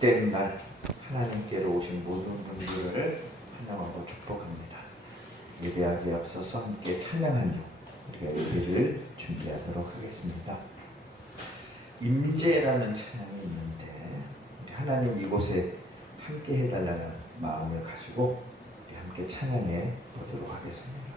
복된 날 하나님께로 오신 모든 분들을 환영하고 축복합니다. 예배하기에 앞서서 함께 찬양한 후 우리가 예배를 준비하도록 하겠습니다. 임재라는 찬양이 있는데 하나님 이곳에 함께 해달라는 마음을 가지고 우리 함께 찬양해 보도록 하겠습니다.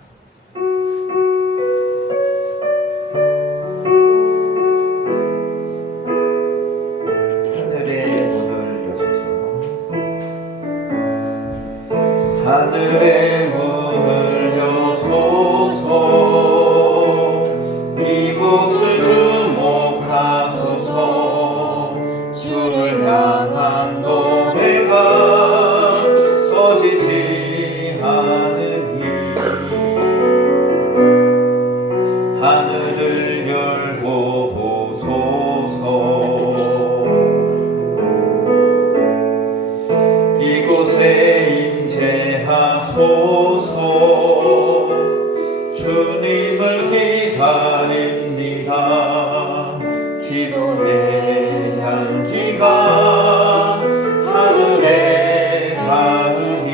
하늘의 문을 여소서 이곳을 주목하소서 주를 향한 노래가 꺼지지 않으니 하늘을 열고 보소서 이곳에 임재하소서 주님을 기다립니다. 기도의 향기가 하늘에 닿으니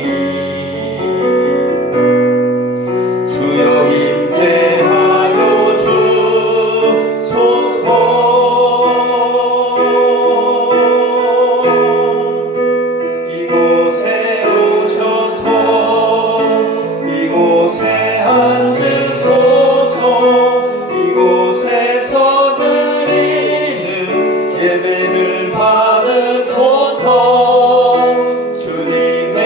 주여 임재하여 주소서 이곳에 오셔서 이곳에 앉으소서 이곳에서 드리는 예배를 받으소서 주님의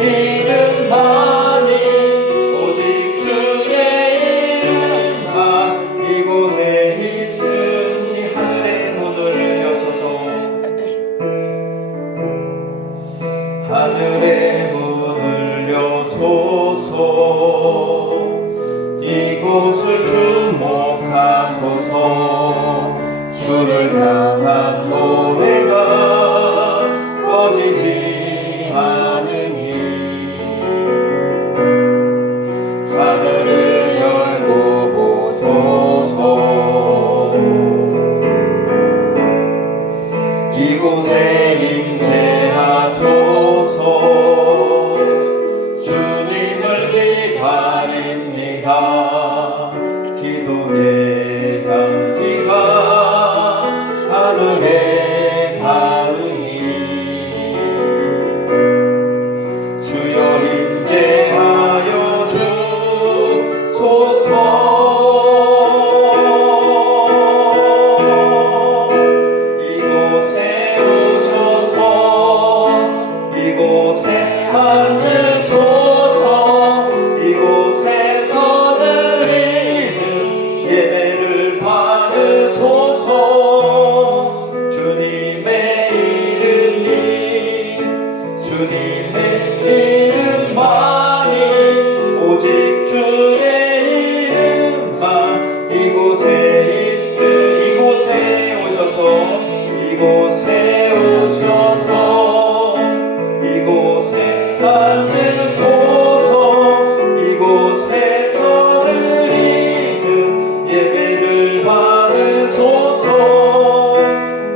이름만이 오직 주의 이름만 이곳에 있으니 하늘의 문을 여셔서 하늘의 문을 여소서 이곳을 주목하소서 주를 향한 노래가 꺼지지 않으니 하늘을 열고 보소서 이곳에 임재하소서 주님을 기다립니다. 기도의 향기가 하늘에 닿으니 주여 임재하여 주소서 이곳에 오셔서 이곳에 앉으소서 이곳에서 드리는 예배를 받으소서 주님의 이름만이 오직 주의 이름만 이곳에 오셔서 이곳에 앉으소서 이곳에서 드리는 예배를 받으소서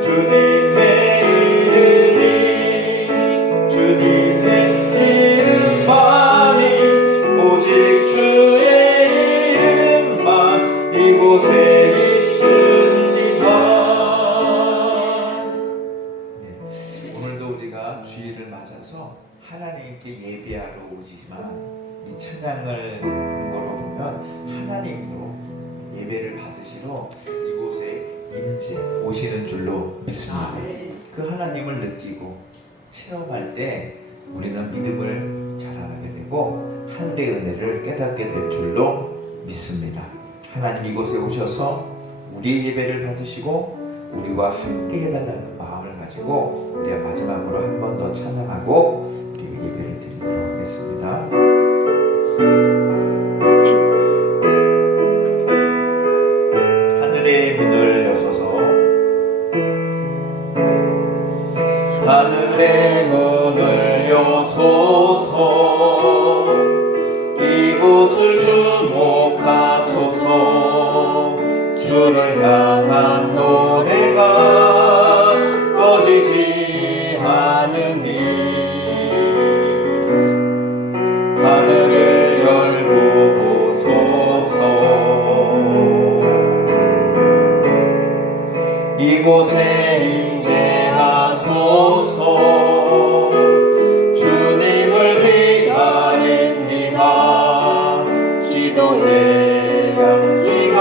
주님의 이름만이 오직 주의 이름만 이곳에 있습니다. 오늘도 우리가 주일을 맞아서 하나님께 예배하러 오지만 이 찬양을 근거로 보면 하나님도 예배를 받으시러 이곳에 임재 오시는 줄로 믿습니다. 그 하나님을 느끼고 체험할 때 우리는 믿음을 자라나게 되고 하늘의 은혜를 깨닫게 될 줄로 믿습니다. 하나님 이곳에 오셔서 우리의 예배를 받으시고 우리와 함께 해달라는 마음을 가지고 우리가 마지막으로 한 번 더 찬양하고 우리 예배를 드리도록 하겠습니다. 하늘의 문을 여셔서 하늘의 문을 여소서 이곳을 주목하소서 주를 향한 노래 이곳에 임재하소서. 주님을 기다립니다. 기도의 향기가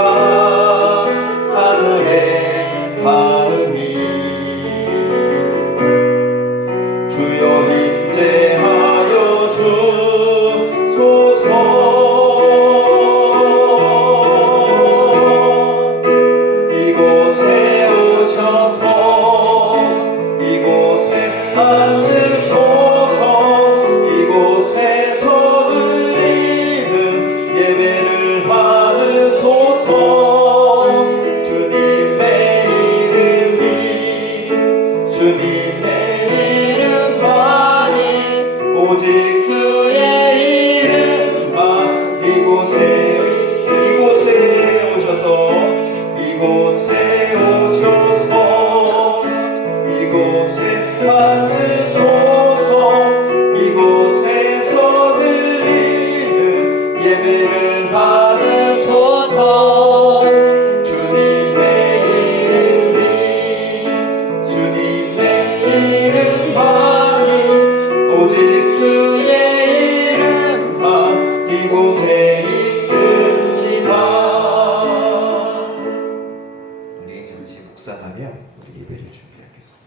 하늘에 닿으니 주여 임재하여 주소서. 이곳에 오셔서 이곳에 앉으소서. 이곳에서 드리는 예배를 받으소서. 주님의 이름이 주님의 이름만이 오직 주의 이름만 이곳에 오셔서 이곳에 오셔서 이곳에 앉으소서. 이곳에서 드리는 예배를 받으소서. 주님의 이름이 주님의 이름만이 오직 주의 이름만 이곳에 있습니다. 우리 잠시 묵상하며 우리 예배를 준비하겠습니다.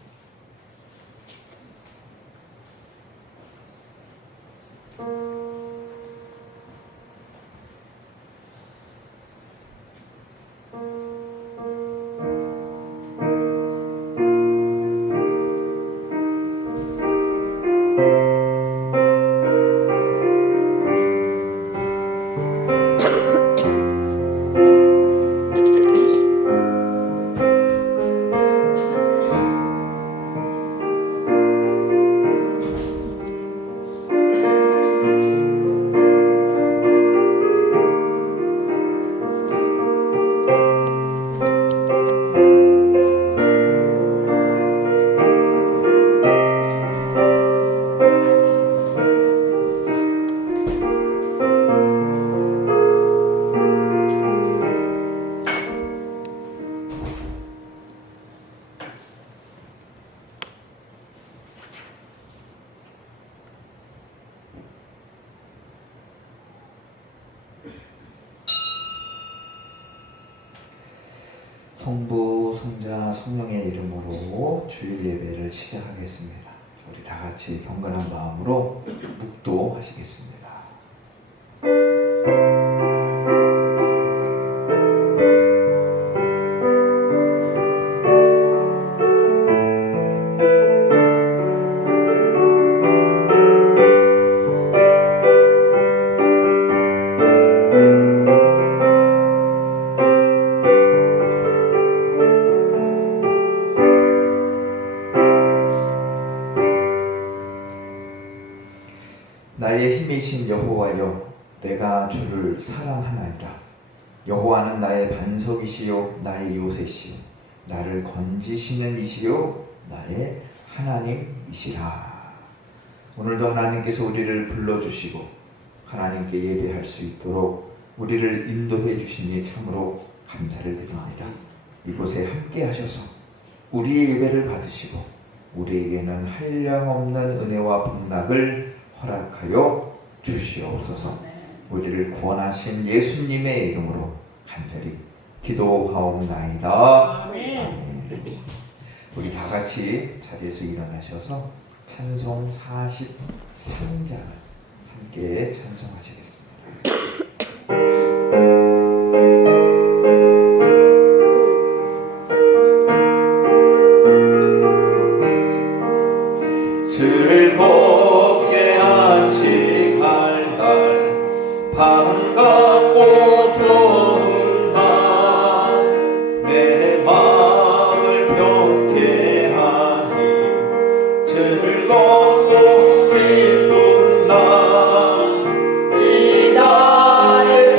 성부, 성자, 성령의 이름으로 주일 예배를 시작하겠습니다. 우리 다 같이 경건한 마음으로 묵도하시겠습니다. 나의 힘이신 여호와여, 내가 주를 사랑하나이다. 여호와는 나의 반석이시요 나의 요새시요 나를 건지시는 이시요 나의 하나님이시라. 오늘도 하나님께서 우리를 불러주시고 하나님께 예배할 수 있도록 우리를 인도해 주시니 참으로 감사를 드립니다. 이곳에 함께 하셔서 우리의 예배를 받으시고 우리에게는 한량없는 은혜와 복락을 허락하여 주시옵소서. 우리를 구원하신 예수님의 이름으로 간절히 기도하옵나이다. 아멘. 우리 다 같이 자리에서 일어나셔서 찬송 43장을 함께 찬송하시겠습니다. 즐겁게 안식할 날 반갑고 좋은 날 내 마음을 병쾌하니 즐겁고 기쁜 날 이 날을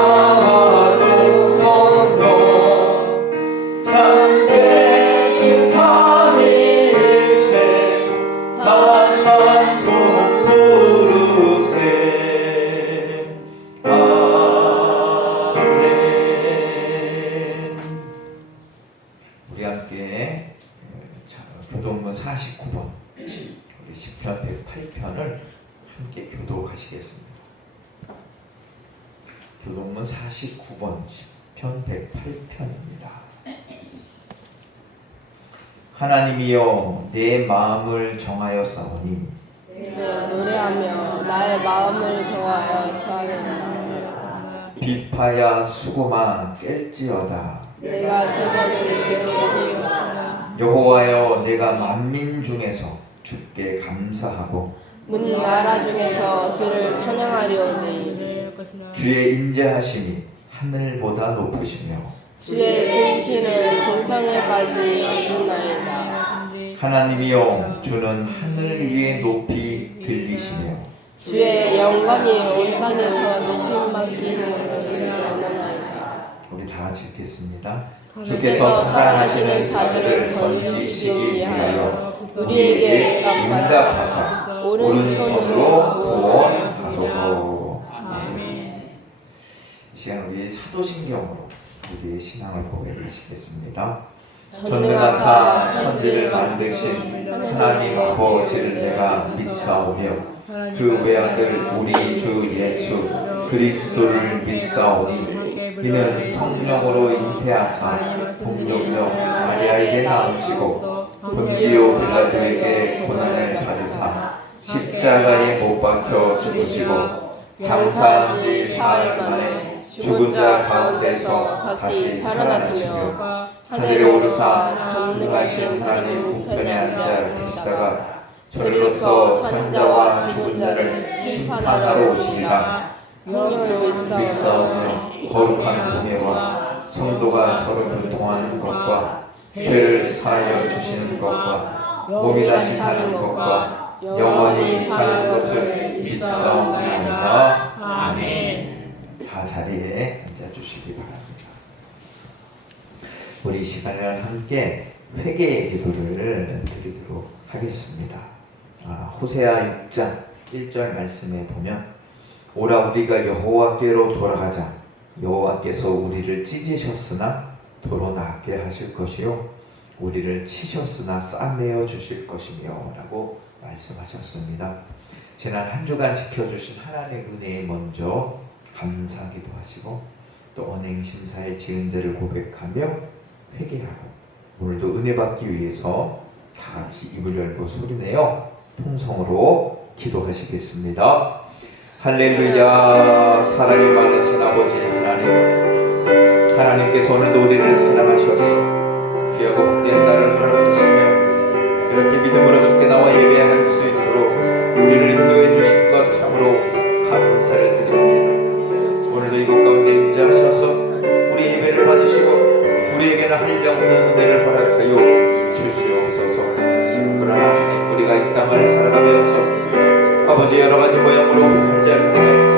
나도 성령 참되신 삼위일체 다 찬송 부르세. 아멘. 우리 함께 교동문 49번 우리 시편 108편을 함께 교독하시겠습니다. 교동문 49번 시편 108편입니다. 하나님이여 내 마음을 정하여 싸우니 내가 노래하며 나의 마음을 더하여 찬양하리라. 비파야 수고마 깰지어다. 내가 세번을 깨우리라. 여호와여 내가 만민 중에서 주께 감사하고 문 나라 중에서 주를 찬양하리오니 주의 인자하심이 하늘보다 높으시며 주의 진치는 동천을까지 이르나이다. 하나님이여 주는 하늘 위에 높이 들리시며 주의 영광이 온 땅에서 높임받기를 원하나이다. 우리 다 같이 읽겠습니다. 주께서 사랑하시는 자들을 건지시기 위하여 우리에게 응답하사 오른손으로 구원하소서. 아멘. 이 시간 우리 사도신경으로 우리의 신앙을 고백하시겠습니다. 전능하사 천지를 만드신 하나님 아버지를 내가 믿사오며 그 외아들 우리 주 예수 그리스도를 믿사오니 이는 성령으로 잉태하사 동정녀 마리아에게 나오시고 본디오 빌라도에게 고난을 받으사 십자가에 못 박혀 죽으시고 장사지 사흘 만에 죽은 자 가운데서 다시 살아나시며 하늘에 오르사 전능하신 하나님 우편에 앉아 계시다가 저리로서 산자와 죽은 자를 심판하러 오시리라. 성령을 믿사오며 거룩한 공예와 성도가 서로 교통하는 것과 죄를 사하여 주시는 것과 몸이 다시 사는 것과 영원히 사는 것을 믿사옵나이다. 아멘. 다 자리에 앉아주시기 바랍니다. 우리 이 시간을 함께 회개의 기도를 드리도록 하겠습니다. 호세아 6장 1절 말씀에 보면 오라 우리가 여호와께로 돌아가자. 여호와께서 우리를 찢으셨으나 도로 낫게 하실 것이요 우리를 치셨으나 싸매어 주실 것이며 라고 말씀하셨습니다. 지난 한 주간 지켜주신 하나님의 은혜에 먼저 감사기도 하시고 또 언행심사의 지은 죄를 고백하며 회개하고 오늘도 은혜 받기 위해서 다 같이 입을 열고 소리내어 통성으로 기도하시겠습니다. 할렐루야. 사랑이 많으신 아버지 하나님, 하나님께서 오늘도 우리를 사랑하셔서 귀하고 복된 날을 허락하시며 이렇게 믿음으로 주께 나와 예배할 수 있도록 우리를 인도해 주신 것 참으로 감사를 드립니다. 오늘도 이곳 가운데 임재하셔서 우리 예배를 받으시고 우리에게는 한정된 은혜를 허락하여 주시옵소서. 그러나 주님 우리가 이 땅을 살아가면서 아버지 여러가지 모양으로 혼자할 때가 있어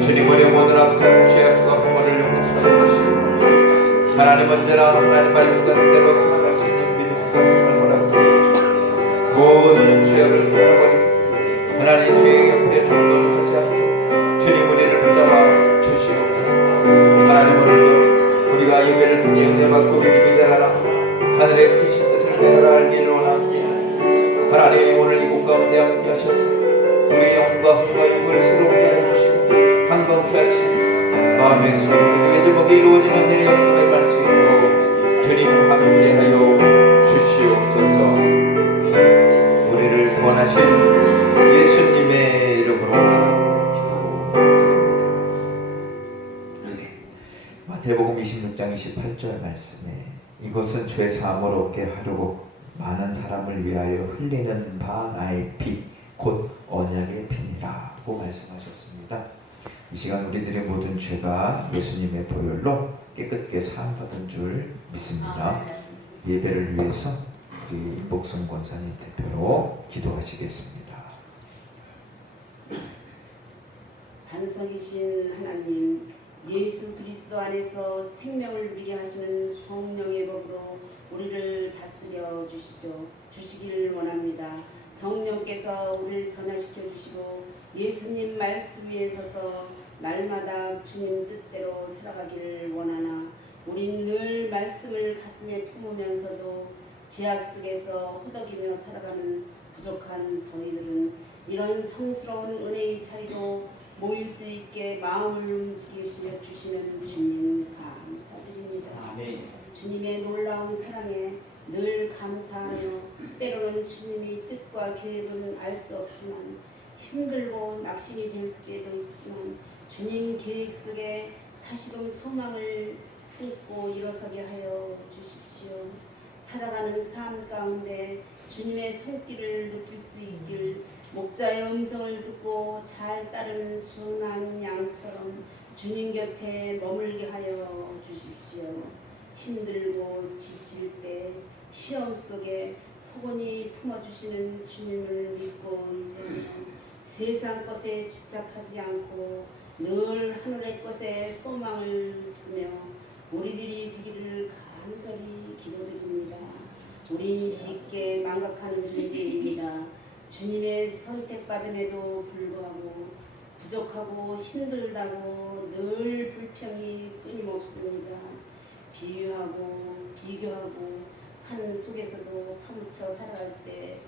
주님 우리 모든 악한 죄악과 허물을 용서해 주시고 하나님 언제나 하나님 말씀 가운데로 살아갈 수 있는 믿음과 힘을 허락해 주시고 모든 죄악을 끊어버리고 하나님 죄의 옆에 종로서지 않도록 주님 우리를 붙잡아 주시옵소서. 하나님 오늘도 우리가 예배를 통해 은혜 받고 믿음이 자라나 하늘의 크신 뜻을 내가 알기를 원합니다. 하나님 오늘 이곳 가운데 함께 하셔서 우리의 영과 흥과 육을 새롭게 해주시고 한동케 하시고 마음의 소원과 제목이 이루어지는 내 역사에 갈 수 있도록 주님 함께하여 주시옵소서. 우리를 구원하신 예수님의 이름으로 기도드립니다. 마태복음 26장 28절 말씀에 이것은 죄 사함을 얻게 하려고 많은 사람을 위하여 흘리는 바 나의 피 곧 언약의 피니라고 말씀하셨습니다. 이 시간 우리들의 모든 죄가 예수님의 보혈로 깨끗게 사함받은 줄 믿습니다. 예배를 위해서 우리 임복성 권사님 대표로 기도하시겠습니다. 반석이신 하나님, 그리스도 안에서 생명을 누리게 하시는 성령의 법으로 우리를 다스려 주시길 원합니다. 성령께서 우리를 변화시켜 주시고 예수님 말씀 위에 서서 날마다 주님 뜻대로 살아가기를 원하나 우린 늘 말씀을 가슴에 품으면서도 제약 속에서 허덕이며 살아가는 부족한 저희들은 이런 성스러운 은혜의 자리로 모일 수 있게 마음을 움직이시며 주시는 주님 감사드립니다. 아멘. 주님의 놀라운 사랑에 늘 감사하며 때로는 주님의 뜻과 계획은 알 수 없지만 힘들고 낙심이 될 때도 있지만 주님 계획 속에 다시금 소망을 품고 일어서게 하여 주십시오. 살아가는 삶 가운데 주님의 손길을 느낄 수 있길 목자의 음성을 듣고 잘 따르는 순한 양처럼 주님 곁에 머물게 하여 주십시오. 힘들고 지칠 때 시험 속에 포근히 품어주시는 주님을 믿고 이제는 세상 것에 집착하지 않고 늘 하늘의 것에 소망을 두며 우리들이 되기를 간절히 기도드립니다. 우린 쉽게 망각하는 존재입니다. 주님의 선택받음에도 불구하고 부족하고 힘들다고 늘 불평이 끊임없습니다. 비유하고 비교하고 하는 속에서도 파묻혀 살아갈 때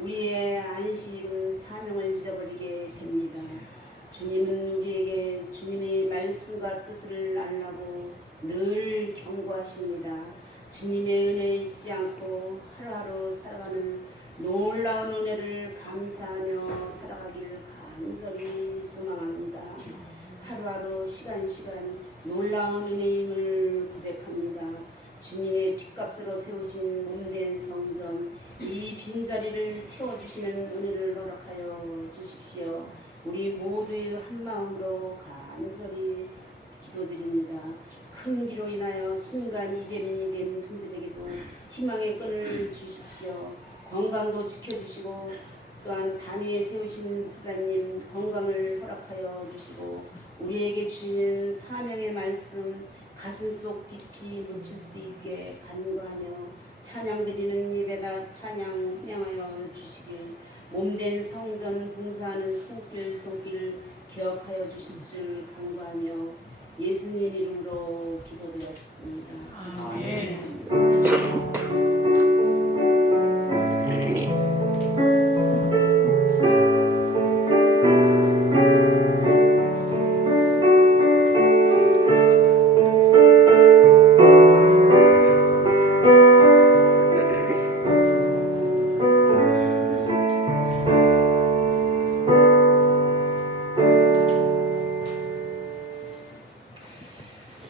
우리의 안식은 사명을 잊어버리게 됩니다. 주님은 우리에게 주님의 말씀과 뜻을 알라고 늘 경고하십니다. 주님의 은혜에 잊지 않고 하루하루 살아가는 놀라운 은혜를 감사하며 살아가기를 간절히 소망합니다. 하루하루 시간 놀라운 은혜임을 고백합니다. 주님의 핏값으로 세우신 몸된 성전 이 빈자리를 채워주시는 은혜를 허락하여 주십시오. 우리 모두의 한마음으로 간절히 기도드립니다. 큰 기로 인하여 순간 이재민이 된 분들에게도 희망의 끈을 주십시오. 건강도 지켜주시고 또한 단위에 세우신 목사님 건강을 허락하여 주시고 우리에게 주시는 사명의 말씀 가슴속 깊이 묻힐 수 있게 간구하며 찬양드리는 예배다 찬양 향하여 주시길 몸된 성전 봉사하는 손길 기억하여 주실 줄 간구하며 예수님 이름으로 기도드렸습니다. 아멘.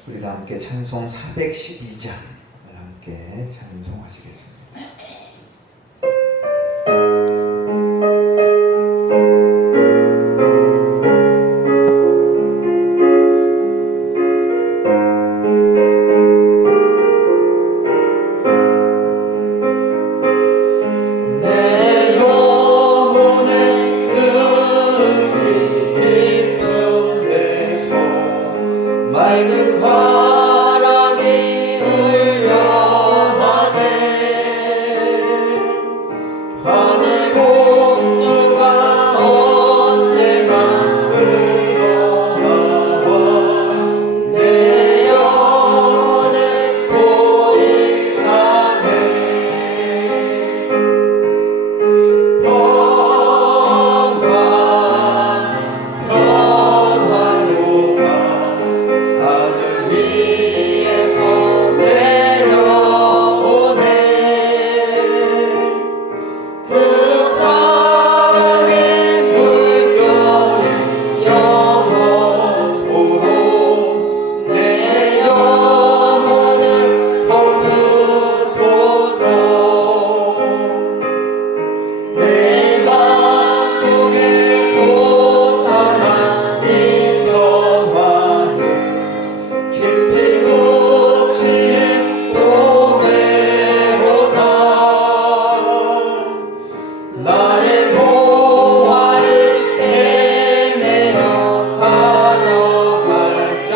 우리가 함께 찬송 412장을 함께 찬송하시겠습니다. 내 영혼의 큰 깊은 맑은 바람이 흘러나네 하늘 공주가 언제나 흘러나와 내 영혼의 보이사네 평안로가 하늘 위에서 내려오네 그 사랑의 물결이 영원토록 내 영혼을 덮으소서 내 맘속에 솟아나는 평안이 깊이 묻힌 오메로다 나의 보화를 캐내어 가져갈 자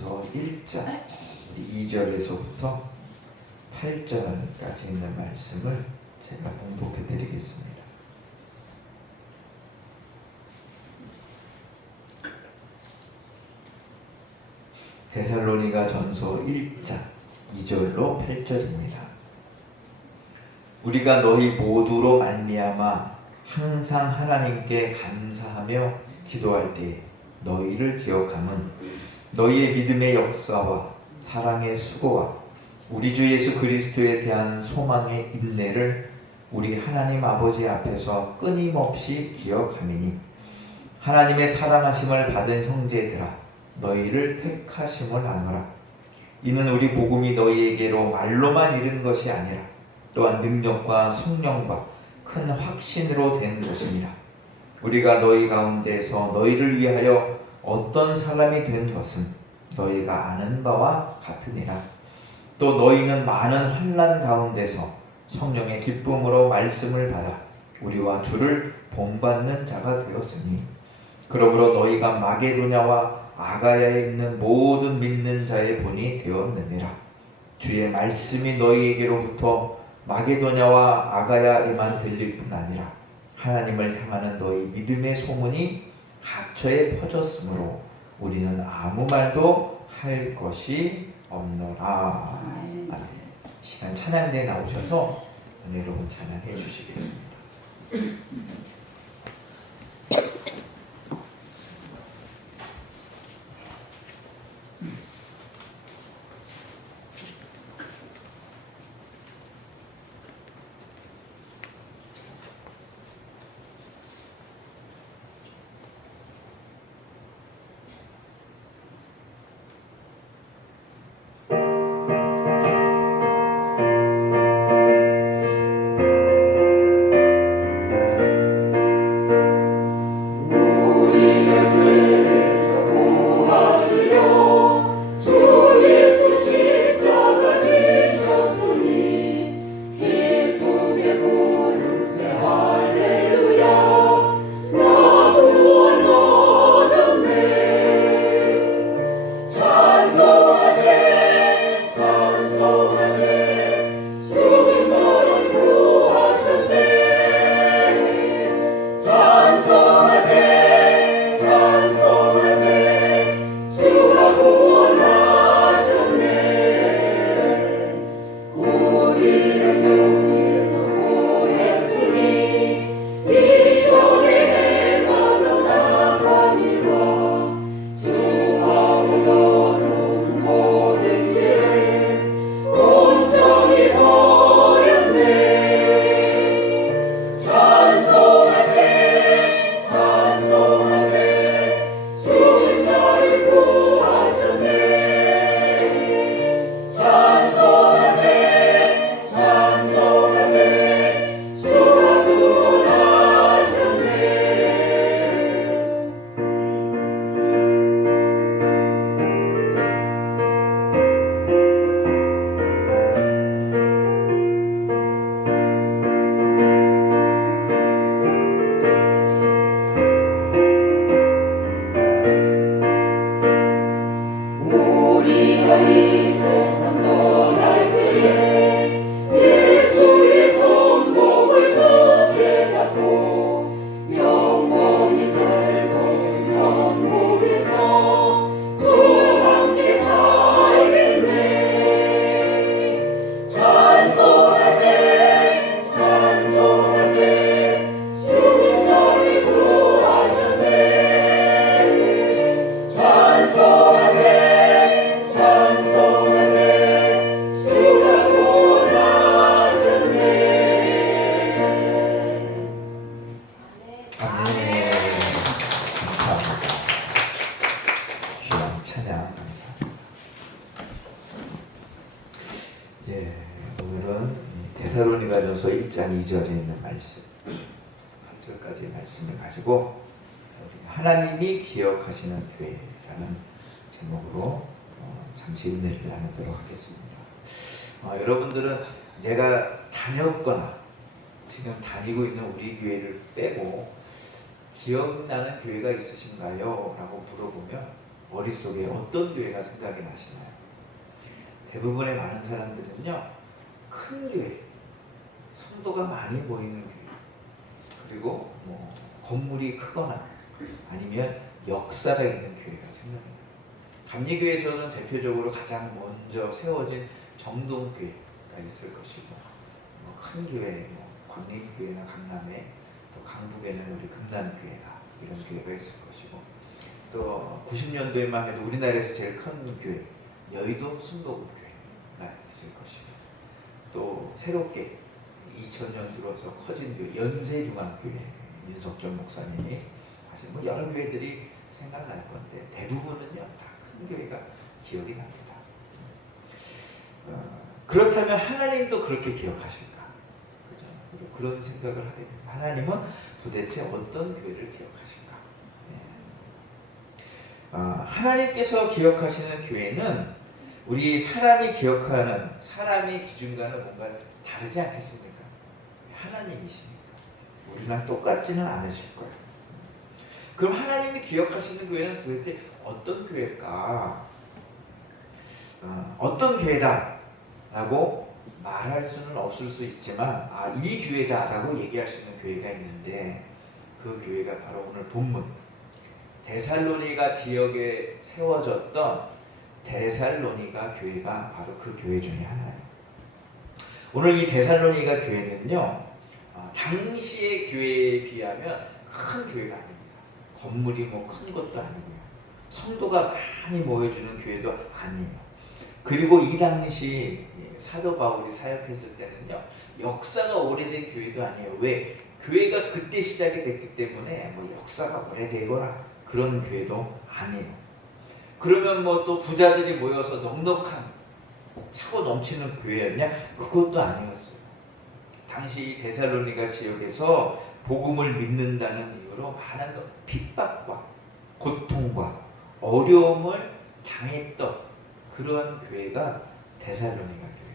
전서 1장 2절에서부터 8절까지 있는 말씀을 제가 봉독해 드리겠습니다. 데살로니가 전서 1장 2절로 8절입니다. 우리가 너희 모두로 말미암아 항상 하나님께 감사하며 기도할 때 너희를 기억함은 너희의 믿음의 역사와 사랑의 수고와 우리 주 예수 그리스도에 대한 소망의 인내를 우리 하나님 아버지 앞에서 끊임없이 기억함이니 하나님의 사랑하심을 받은 형제들아 너희를 택하심을 아노라. 이는 우리 복음이 너희에게로 말로만 이른 것이 아니라 또한 능력과 성령과 큰 확신으로 된 것이니라. 우리가 너희 가운데서 너희를 위하여 어떤 사람이 된 것은 너희가 아는 바와 같으니라. 또 너희는 많은 환난 가운데서 성령의 기쁨으로 말씀을 받아 우리와 주를 본받는 자가 되었으니 그러므로 너희가 마게도냐와 아가야에 있는 모든 믿는 자의 본이 되었느니라. 주의 말씀이 너희에게로부터 마게도냐와 아가야에만 들릴 뿐 아니라 하나님을 향하는 너희 믿음의 소문이 각처에 퍼졌으므로 우리는 아무 말도 할 것이 없노라. 아멘. 시간 찬양대에 나오셔서 여러분 찬양해 주시겠습니다. 데살로니가전서 1장 2절에 있는 말씀 8절까지의 말씀을 가지고 하나님이 기억하시는 교회라는 제목으로 잠시 은혜를 나누도록 하겠습니다. 여러분들은 내가 다녔거나 지금 다니고 있는 우리 교회를 빼고 기억나는 교회가 있으신가요? 라고 물어보면 머릿속에 어떤 교회가 생각이 나시나요? 대부분의 많은 사람들은요, 큰 교회, 성도가 많이 모이는 교회, 그리고 뭐 건물이 크거나 아니면 역사가 있는 교회가 생각나요. 감리교회에서는 대표적으로 가장 먼저 세워진 정동교회가 있을 것이고, 큰 교회, 광림교회나 강남에, 또 강북에는 우리 금남교회나 이런 교회가 있을 것이고, 또 90년도에만 해도 우리나라에서 제일 큰 교회, 여의도 순복음교회가 있을 것이고, 또 새롭게 2000년 들어서 커진 교회, 연세중앙교회, 윤석전 목사님이 사실 뭐 여러 교회들이 생각날 건데 대부분은요 다 큰 교회가 기억이 납니다. 그렇다면 하나님도 그렇게 기억하실까? 그죠? 그런 생각을 하게 됩니다. 하나님은 도대체 어떤 교회를 기억하실까? 하나님께서 기억하시는 교회는 우리 사람이 기억하는 사람의 기준과는 뭔가 다르지 않겠습니까? 하나님이시니까 우리랑 똑같지는 않으실 거예요. 그럼 하나님이 기억하시는 교회는 도대체 어떤 교회일까? 어떤 교회다 라고 말할 수는 없을 수 있지만 이 교회다 라고 얘기할 수 있는 교회가 있는데, 그 교회가 바로 오늘 본문 데살로니가 지역에 세워졌던 데살로니가 교회가 바로 그 교회 중에 하나예요. 오늘 이 데살로니가 교회는요, 당시의 교회에 비하면 큰 교회가 아닙니다. 건물이 뭐 큰 것도 아니고요, 성도가 많이 모여주는 교회도 아니에요. 그리고 이 당시 사도 바울이 사역했을 때는요, 역사가 오래된 교회도 아니에요. 왜? 교회가 그때 시작이 됐기 때문에 뭐 역사가 오래되거나 그런 교회도 아니에요. 그러면 뭐 또 부자들이 모여서 넉넉한 차고 넘치는 교회였냐? 그것도 아니었어요. 당시 데살로니가 지역에서 복음을 믿는다는 이유로 많은 핍박과 고통과 어려움을 당했던 그러한 교회가 데살로니가 교회.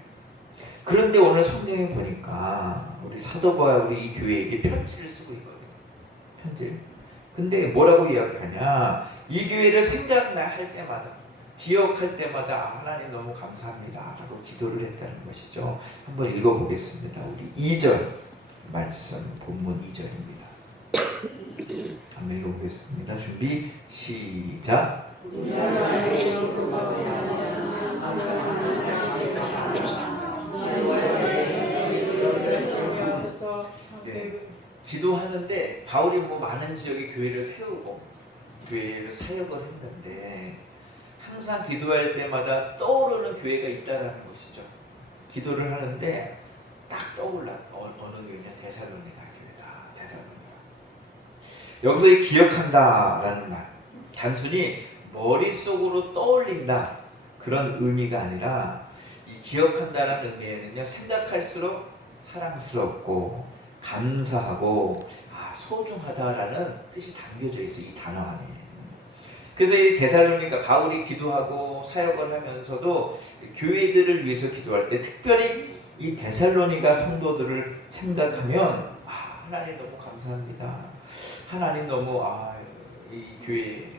그런데 오늘 성경에 보니까 우리 사도 바울이 이 교회에게 편지를 쓰고 있거든요. 편지를. 근데 뭐라고 이야기하냐? 이 교회를 생각할 때마다, 기억할 때마다 하나님 너무 감사합니다 라고 기도를 했다는 것이죠. 한번 읽어보겠습니다. 우리 2절 말씀, 본문 2절입니다. 한번 읽어보겠습니다. 준비, 시작. 네, 기도하는데 바울이 뭐 많은 지역에 교회를 세우고 교회를 사역을 했는데 항상 기도할 때마다 떠오르는 교회가 있다는 것이죠. 기도를 하는데 딱 떠올라. 어느 교회냐? 데살로니가 교회다. 데살로니가. 여기서 이 기억한다라는 말, 단순히 머릿속으로 떠올린다 그런 의미가 아니라, 이 기억한다라는 의미에는요, 생각할수록 사랑스럽고 감사하고 소중하다라는 뜻이 담겨져 있어요. 이 단어 안에. 그래서 이 데살로니가 바울이 기도하고 사역을 하면서도 교회들을 위해서 기도할 때 특별히 이 데살로니가 성도들을 생각하면 하나님 너무 감사합니다. 하나님 너무 이 교회,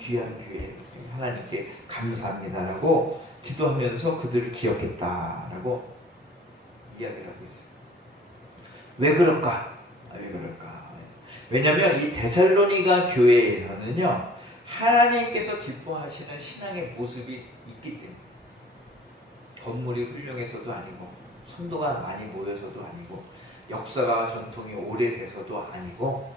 귀한 교회 하나님께 감사합니다라고 기도하면서 그들을 기억했다라고 이야기를 하고 있어요. 왜 그럴까? 왜 그럴까? 왜냐하면 이 데살로니가 교회에서는요, 하나님께서 기뻐하시는 신앙의 모습이 있기 때문에, 건물이 훌륭해서도 아니고 성도가 많이 모여서도 아니고 역사가 전통이 오래돼서도 아니고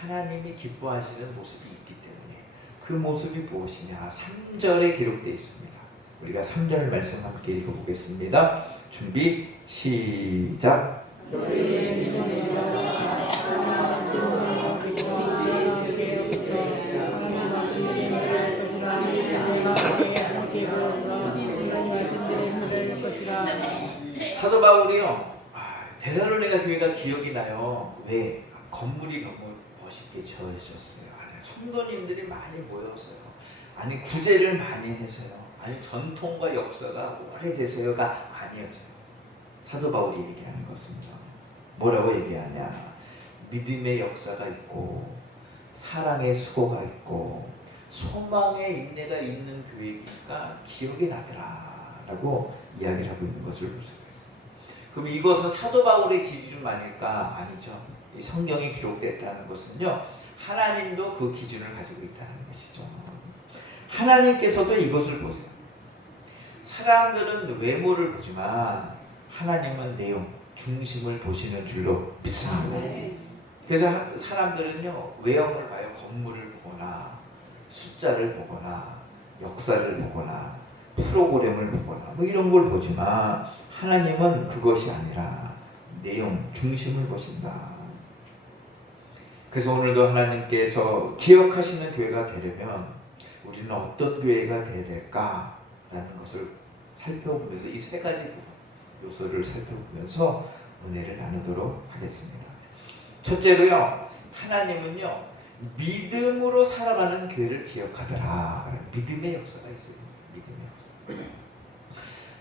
하나님이 기뻐하시는 모습이 있기 때문에, 그 모습이 무엇이냐? 3절에 기록되어 있습니다. 우리가 3절 말씀 함께 읽어보겠습니다. 준비, 시작. 사도 바울이요, 데살로니가 교회가 기억이 나요. 왜? 건물이 너무 멋있게 지어졌어요. 성도님들이 많이 모여서요. 구제를 많이 해서요. 전통과 역사가 오래돼서요가 아니었어요. 사도 바울이 얘기하는 것은요, 뭐라고 얘기하냐? 믿음의 역사가 있고 사랑의 수고가 있고 소망의 인내가 있는 교회니까 기억이 나더라라고 이야기를 하고 있는 것을 볼 수가 있습니다. 그럼 이것은 사도 바울의 기준은 아닐까? 아니죠. 이 성경에 기록됐다는 것은요, 하나님도 그 기준을 가지고 있다는 것이죠. 하나님께서도 이것을 보세요. 사람들은 외모를 보지만 하나님은 내용, 중심을 보시는 줄로 믿습니다. 그래서 사람들은요, 외형을 봐요. 건물을 보거나 숫자를 보거나 역사를 보거나 프로그램을 보거나 뭐 이런 걸 보지만 하나님은 그것이 아니라 내용, 중심을 보신다. 그래서 오늘도 하나님께서 기억하시는 교회가 되려면 우리는 어떤 교회가 되어야 될까라는 것을 살펴보면서 이 세 가지 부분, 요소를 살펴보면서 은혜를 나누도록 하겠습니다. 첫째로요, 하나님은요, 믿음으로 살아가는 교회를 기억하더라. 믿음의 역사가 있어요. 믿음의 역사.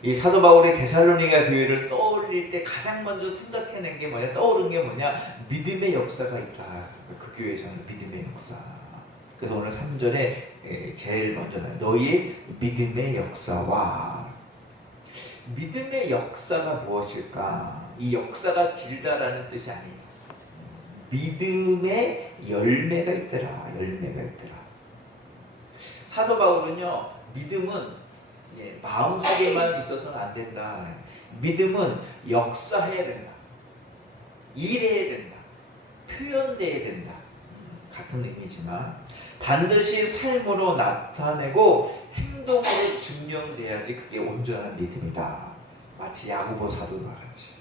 이 사도 바울의 데살로니가 교회를 떠올릴 때 가장 먼저 생각해낸 게 뭐냐, 떠오른 게 뭐냐, 믿음의 역사가 있다. 그 교회에서는 믿음의 역사. 그래서 오늘 3절에 제일 먼저 너희의 믿음의 역사와, 믿음의 역사가 무엇일까? 이 역사가 길다라는 뜻이 아니에요. 믿음의 열매가 있더라. 열매가 있더라. 사도 바울은요, 믿음은 마음속에만 있어서는 안 된다. 믿음은 역사해야 된다. 일해야 된다. 표현돼야 된다. 같은 의미지만 반드시 삶으로 나타내고 행동으로 증명돼야지 그게 온전한 믿음이다. 마치 야고보 사도와 같이.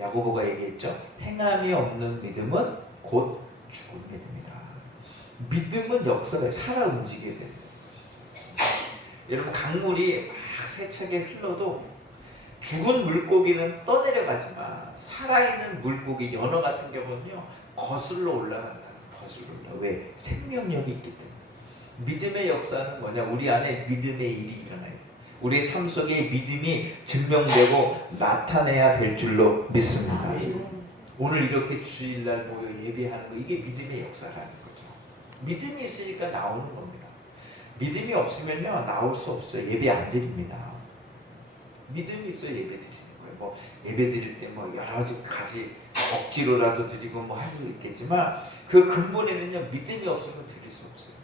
야고보가 얘기했죠. 행함이 없는 믿음은 곧 죽은 믿음이다. 믿음은 역사가 살아 움직여야 된다는 것이죠. 여러분, 강물이 막 세차게 흘러도 죽은 물고기는 떠내려가지만 살아있는 물고기, 연어 같은 경우는요, 거슬러 올라간다. 거슬러 올라. 왜? 생명력이 있기 때문에. 믿음의 역사는 뭐냐? 우리 안에 믿음의 일이 일어나야 돼. 우리의 삶 속에 믿음이 증명되고 나타내야 될 줄로 믿습니다. 오늘 이렇게 주일날 모여 예배하는 거, 이게 믿음의 역사라는 거죠. 믿음이 있으니까 나오는 겁니다. 믿음이 없으면요, 나올 수 없어요. 예배 안 드립니다. 믿음이 있어야 예배 드리는 거예요. 뭐 예배 드릴 때 뭐 여러 가지 억지로라도 드리고 뭐 할 수 있겠지만 그 근본에는요, 믿음이 없으면 드릴 수 없어요.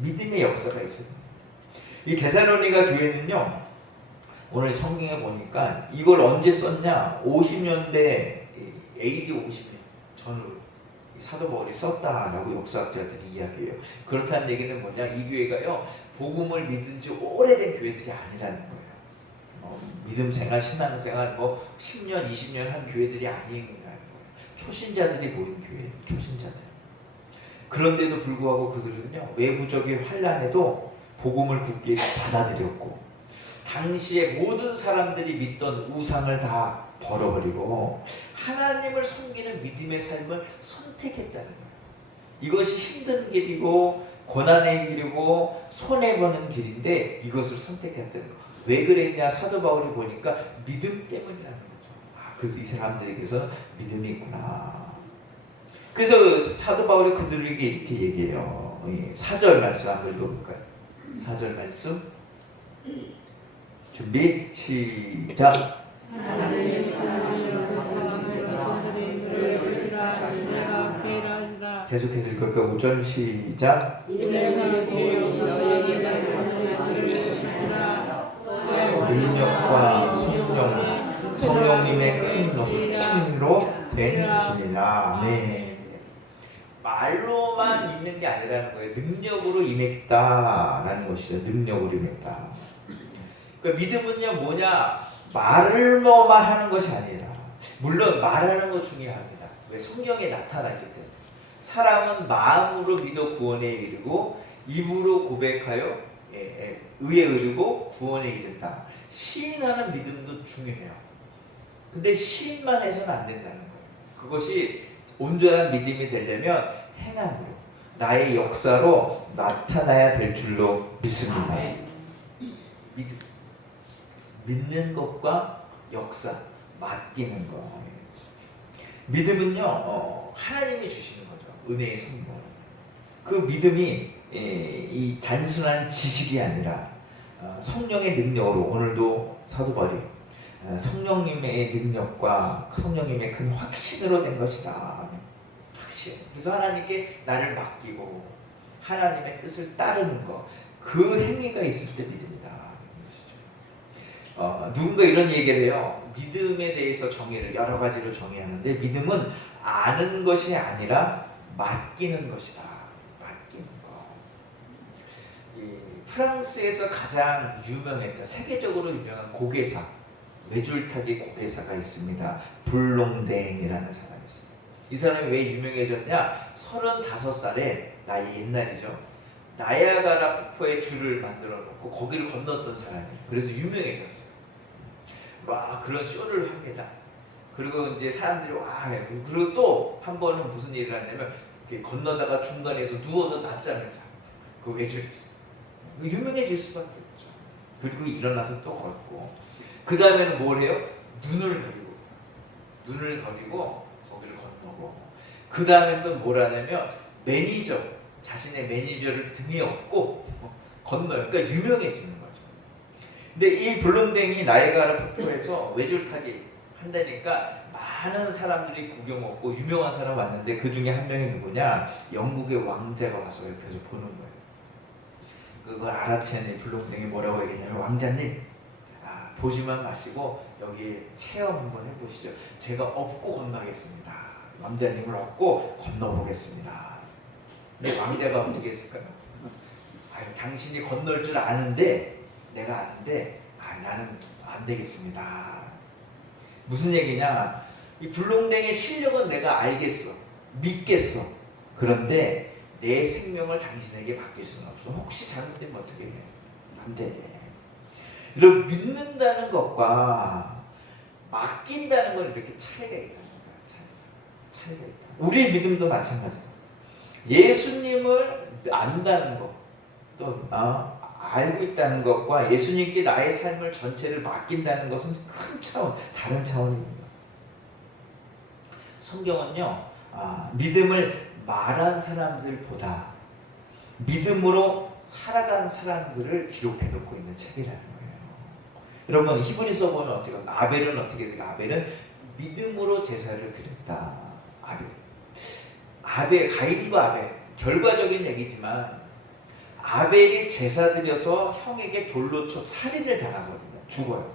믿음의 역사가 있어요. 이 데살로니가 교회는요, 오늘 성경에 보니까 이걸 언제 썼냐? 50년대 AD 50년 전으로 사도 바울이 썼다라고 역사학자들이 이야기해요. 그렇다는 얘기는 뭐냐? 이 교회가요, 복음을 믿은 지 오래된 교회들이 아니라는 거예요. 믿음 생활, 신앙 생활 10년, 20년 한 교회들이 아니라는 거예요. 초신자들이 모인 교회예요. 초신자들. 그런데도 불구하고 그들은요, 외부적인 환란에도 복음을 굳게 받아들였고, 당시에 모든 사람들이 믿던 우상을 다 벌어버리고 하나님을 섬기는 믿음의 삶을 선택했다는 거예요. 이것이 힘든 길이고 고난의 길이고 손해보는 길인데 이것을 선택했다는 거예요. 왜 그랬냐? 사도 바울이 보니까 믿음 때문이라는 거죠. 그래서 이 사람들에게서 믿음이 있구나. 그래서 사도 바울이 그들에게 이렇게 얘기해요. 4절 말씀 한번 읽어볼까요? 4절 말씀 준비 시작. 계속해서 읽을까요? 5절 시작. 능력과 성령님의 큰 넘침으로 된 것입니다. 네. 말로만 있는 게 아니라는 거예요. 능력으로 임했다라는 것이죠. 능력으로 임했다. 그러니까 믿음은요, 뭐냐? 말로만 하는 것이 아니라, 물론 말하는 것 중요합니다. 왜? 성경에 나타나기 때문에. 사람은 마음으로 믿어 구원에 이르고 입으로 고백하여 의에 이르고 구원에 이른다. 시인하는 믿음도 중요해요. 근데 시인만 해서는 안 된다는 거예요. 그것이 온전한 믿음이 되려면 행함으로, 나의 역사로 나타나야 될 줄로 믿습니다. 믿음. 믿는 것과 역사, 맡기는 것. 믿음은요, 하나님이 주시는 거죠. 은혜의 선물. 그 믿음이 이 단순한 지식이 아니라 성령의 능력으로 오늘도 사도 바울이 성령님의 능력과 성령님의 큰 확신으로 된 것이다. 확신. 그래서 하나님께 나를 맡기고 하나님의 뜻을 따르는 것, 그 행위가 있을 때 믿음이다. 누군가 이런 얘기를 해요. 믿음에 대해서 정의를 여러 가지로 정의하는데 믿음은 아는 것이 아니라 맡기는 것이다. 맡기는 것. 이 프랑스에서 가장 유명했던 세계적으로 유명한 고개사, 외줄타기 고개사가 있습니다. 블롱댕이라는 사람이 있습니다. 이 사람이 왜 유명해졌냐? 35살에 나이 옛날이죠. 나야가라 폭포에 줄을 만들어 놓고 거기를 건넜던 사람이에요. 그래서 유명해졌어요. 와, 그런 쇼를 합니다. 그리고 이제 사람들이 와, 그리고 또 한 번은 무슨 일을 하냐면 이렇게 건너다가 중간에서 누워서 낮잠을 자. 그 외줄에서 유명해질 수밖에 없죠. 그리고 일어나서 또 걷고, 그 다음에는 뭘 해요? 눈을 가리고 거기를 건너고, 그 다음에 또 뭘 하냐면 자신의 매니저를 등에 업고 건너요. 그러니까 유명해지는 거죠. 근데 이 블롱댕이 나이아가라 폭포에서 외줄타기 한다니까 많은 사람들이 구경 왔고 유명한 사람 왔는데 그 중에 한 명이 누구냐? 영국의 왕자가 와서 옆에서 보는 거예요. 그걸 알아채는 블롱댕이 뭐라고 얘기했냐면, 왕자님, 보지만 마시고 여기 체험 한번 해보시죠. 제가 업고 건너겠습니다. 왕자님을 업고 건너보겠습니다. 근데 왕자가 어떻게 했을까요? 당신이 건널 줄 아는데, 내가 아는데 나는 안 되겠습니다. 무슨 얘기냐? 이 블롱댕의 실력은 내가 알겠어, 믿겠어. 그런데 내 생명을 당신에게 맡길 수는 없어. 혹시 잘못되면 어떻게 해? 안 돼. 이런 믿는다는 것과 맡긴다는 건 이렇게 차이가 있다는 거야. 차이가 있다. 우리의 믿음도 마찬가지다. 예수님을 안다는 것, 또 알고 있다는 것과 예수님께 나의 삶을 전체를 맡긴다는 것은 큰 차원, 다른 차원입니다. 성경은요, 믿음을 말한 사람들보다 믿음으로 살아간 사람들을 기록해 놓고 있는 책이라는 거예요. 여러분, 히브리서 보면 어떻게 하면 아벨은 어떻게 돼요? 아벨은 믿음으로 제사를 드렸다. 아벨, 가인과 아벨, 결과적인 얘기지만 아벨이 제사 드려서 형에게 돌로 쳐 살인을 당하거든요. 죽어요.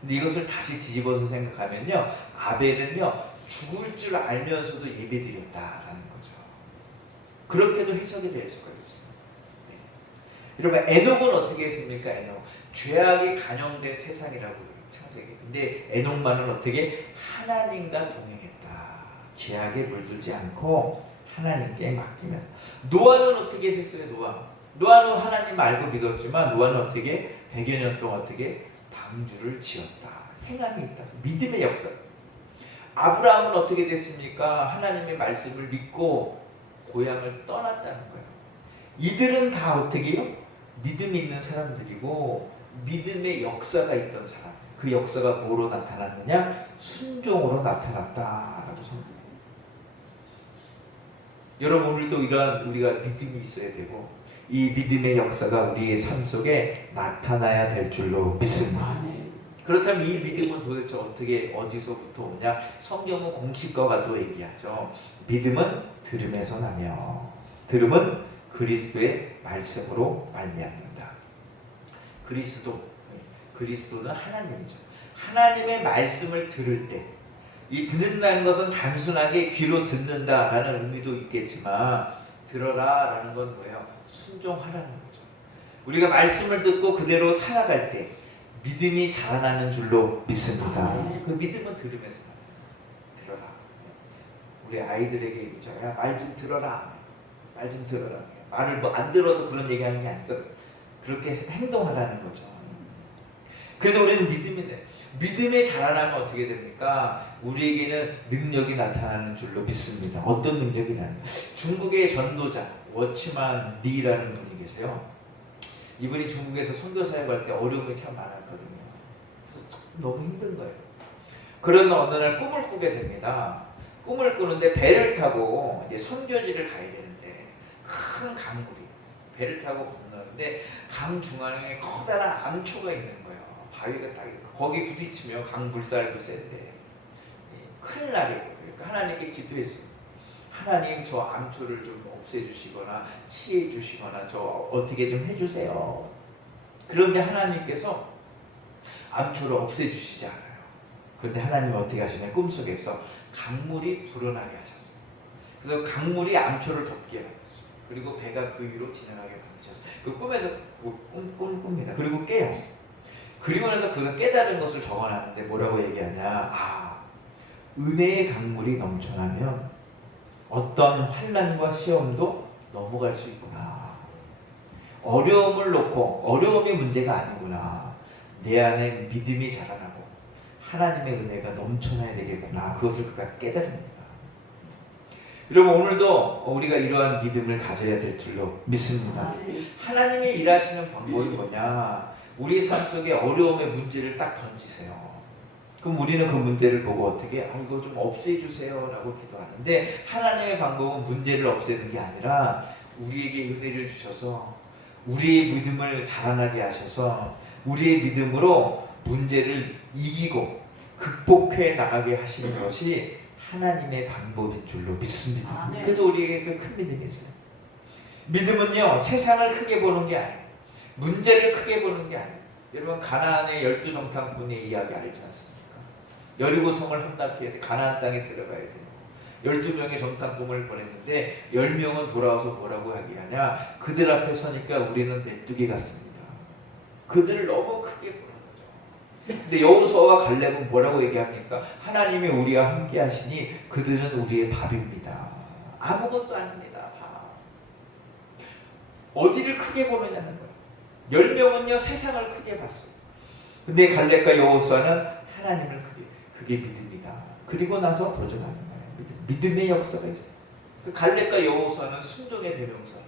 근데 이것을 다시 뒤집어서 생각하면요, 아벨은요 죽을 줄 알면서도 예배드렸다라는 거죠. 그렇게도 해석이 될 수가 있습니다. 여러분, 에녹은 어떻게 했습니까? 에녹, 죄악이 간영된 세상이라고 창세기. 근데 에녹만은 어떻게? 하나님과 동행했다. 죄악에 물들지 않고 하나님께 맡기면서. 노아는 어떻게 했어요? 노아는 하나님 알고 믿었지만 노아는 어떻게? 100여 년 동안 어떻게? 방주를 지었다. 행함이 있다. 믿음의 역사. 아브라함은 어떻게 됐습니까? 하나님의 말씀을 믿고 고향을 떠났다는 거예요. 이들은 다 어떻게 해요? 믿음이 있는 사람들이고 믿음의 역사가 있던 사람들. 그 역사가 뭐로 나타났느냐? 순종으로 나타났다라고 생각합니다. 여러분, 오늘도 이러한 우리가 믿음이 있어야 되고 이 믿음의 역사가 우리의 삶 속에 나타나야 될 줄로 믿습니다. 그렇다면 이 믿음은 도대체 어디서부터 오냐? 성경은 공식과가도 얘기하죠. 믿음은 들음에서 나며 들음은 그리스도의 말씀으로 말미암는다. 그리스도는 하나님이죠. 하나님의 말씀을 들을 때, 이 듣는다는 것은 단순하게 귀로 듣는다라는 의미도 있겠지만 들어라라는 건 뭐예요? 순종하라는 거죠. 우리가 말씀을 듣고 그대로 살아갈 때 믿음이 자라나는 줄로 믿습니다. 그 믿음은 들으면서 들어라. 우리 아이들에게 얘기죠. 야, 말 좀 들어라. 말 좀 들어라. 말을 뭐 안 들어서 그런 얘기하는 게 아니죠. 그렇게 행동하라는 거죠. 그래서 우리는 믿음에 자라나면 어떻게 됩니까? 우리에게는 능력이 나타나는 줄로 믿습니다. 어떤 능력이 나는? 중국의 전도자 워치만 리라는 분이 계세요. 이분이 중국에서 선교 사역할 때 어려움이 참 많았거든요. 그래서 너무 힘든 거예요. 그런 어느 날 꿈을 꾸게 됩니다. 꿈을 꾸는데 배를 타고 이제 선교지를 가야 되는데 큰 강물이 있어요. 배를 타고 건너는데 강 중앙에 커다란 암초가 있는 거예요. 바위가 딱 거기 부딪히면 강 물살도 센데 큰일 나겠거든요. 그러니까 하나님께 기도했습니다. 하나님 저 암초를 좀 없애주시거나 치해주시거나 저 어떻게 좀 해주세요. 그런데 하나님께서 암초를 없애주시지 않아요. 그런데 하나님은 어떻게 하시냐, 꿈속에서 강물이 불어나게 하셨어요. 그래서 강물이 암초를 덮게 만드셨어요. 그리고 배가 그 위로 지나가게 만드셨어요. 그 꿈에서 꿉니다. 그리고 깨요. 그리고 나서 그가 깨달은 것을 적어놨는데 뭐라고 얘기하냐, 은혜의 강물이 넘쳐나면 어떤 환난과 시험도 넘어갈 수 있구나. 어려움을 놓고 어려움이 문제가 아니구나. 내 안에 믿음이 자라나고 하나님의 은혜가 넘쳐나야 되겠구나. 그것을 그가 깨달습니다. 여러분, 오늘도 우리가 이러한 믿음을 가져야 될 줄로 믿습니다. 하나님이 일하시는 방법이 뭐냐? 우리 삶 속에 어려움의 문제를 딱 던지세요. 그럼 우리는 그 문제를 보고 어떻게, 이거 좀 없애주세요 라고 기도하는데, 하나님의 방법은 문제를 없애는 게 아니라 우리에게 은혜를 주셔서 우리의 믿음을 자라나게 하셔서 우리의 믿음으로 문제를 이기고 극복해 나가게 하시는 것이 하나님의 방법인 줄로 믿습니다. 그래서 우리에게 그 큰 믿음이 있어요. 믿음은요, 세상을 크게 보는 게 아니에요. 문제를 크게 보는 게 아니에요. 여러분, 가나안의 12정탐꾼의 이야기 알지 않습니까? 여리고성을 함락해야 돼. 가나안 땅에 들어가야 돼요. 12명의 정탐꾼을 보냈는데 10명은 돌아와서 뭐라고 얘기하냐, 그들 앞에 서니까 우리는 메뚜기 같습니다. 그들을 너무 크게 보는 거죠. 근데 여호수아와 갈렙은 뭐라고 얘기합니까? 하나님이 우리와 함께 하시니 그들은 우리의 밥입니다. 아무것도 아닙니다. 밥. 어디를 크게 보느냐는 거예요. 10명은요, 세상을 크게 봤어요. 근데 갈렙과 여호수아는 하나님을 크게, 그게 믿음이다. 그리고 나서 도전하는 거예요. 믿음의 역사가 있어요. 그 갈렙과 여호수아는 순종의 대명사.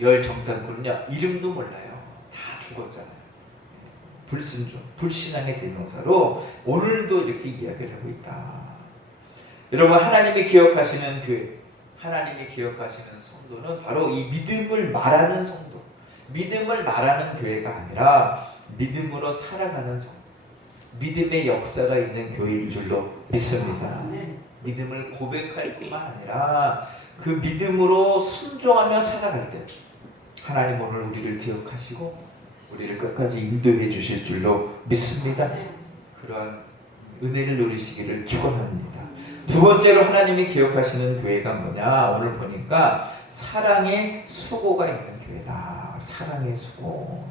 10 정탐꾼은요, 이름도 몰라요. 다 죽었잖아요. 불순종, 불신앙의 대명사로 오늘도 이렇게 이야기를 하고 있다. 여러분, 하나님이 기억하시는 하나님이 기억하시는 성도는 바로 이 믿음을 말하는 성도, 믿음을 말하는 교회가 아니라 믿음으로 살아가는 성도, 믿음의 역사가 있는 교회인 줄로 믿습니다. 믿음을 고백할 뿐만 아니라 그 믿음으로 순종하며 살아갈 때 하나님 오늘 우리를 기억하시고 우리를 끝까지 인도해 주실 줄로 믿습니다. 그러한 은혜를 누리시기를 축원합니다. 두 번째로 하나님이 기억하시는 교회가 뭐냐? 오늘 보니까 사랑의 수고가 있는 교회다. 사랑의 수고.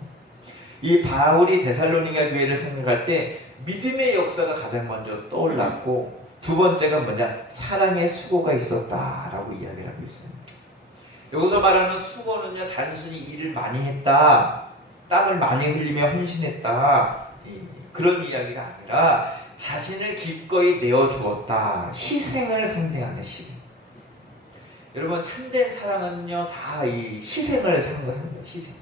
이 바울이 데살로니가 교회를 생각할 때 믿음의 역사가 가장 먼저 떠올랐고, 두 번째가 뭐냐? 사랑의 수고가 있었다라고 이야기를 하고 있습니다. 여기서 말하는 수고는요, 단순히 일을 많이 했다, 땀을 많이 흘리며 헌신했다, 그런 이야기가 아니라 자신을 기꺼이 내어주었다, 희생을 상징한다. 희생. 여러분, 참된 사랑은요, 다 이 희생을 사는 것입니다. 희생.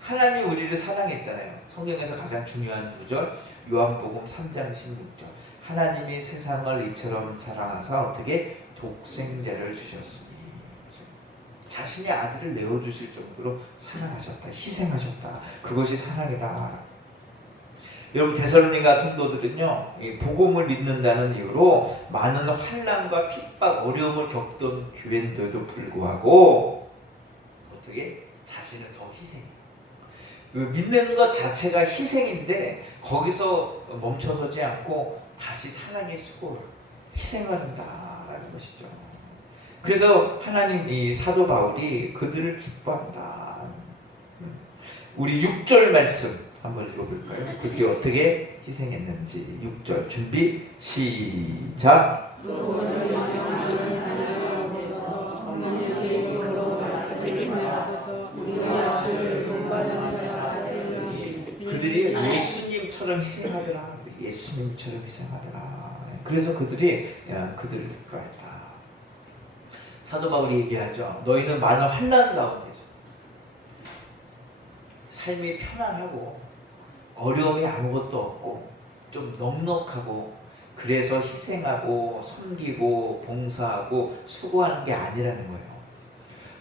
하나님 우리를 사랑했잖아요. 성경에서 가장 중요한 구절, 요한복음 3장 16절. 하나님이 세상을 이처럼 사랑하사 어떻게 독생자를 주셨으니, 자신의 아들을 내어주실 정도로 사랑하셨다, 희생하셨다. 그것이 사랑이다. 여러분, 데살로니가 성도들은요, 이 복음을 믿는다는 이유로 많은 환난과 핍박, 어려움을 겪던 교회인데도 불구하고 어떻게 자신을 더 희생. 그 믿는 것 자체가 희생인데 거기서 멈춰서지 않고 다시 사랑의 수고를 희생한다라는 것이죠. 그래서 하나님, 이 사도 바울이 그들을 기뻐한다. 우리 6절 말씀 한번 읽어볼까요? 그게 어떻게 희생했는지. 6절 준비 시작. 그들이 예수님처럼 희생하더라. 예수님처럼 희생하더라. 그래서 그들을 기뻐했다. 사도 바울이 얘기하죠. 너희는 많은 환난 가운데서 삶이 편안하고 어려움이 아무것도 없고 좀 넉넉하고 그래서 희생하고 섬기고 봉사하고 수고하는 게 아니라는 거예요.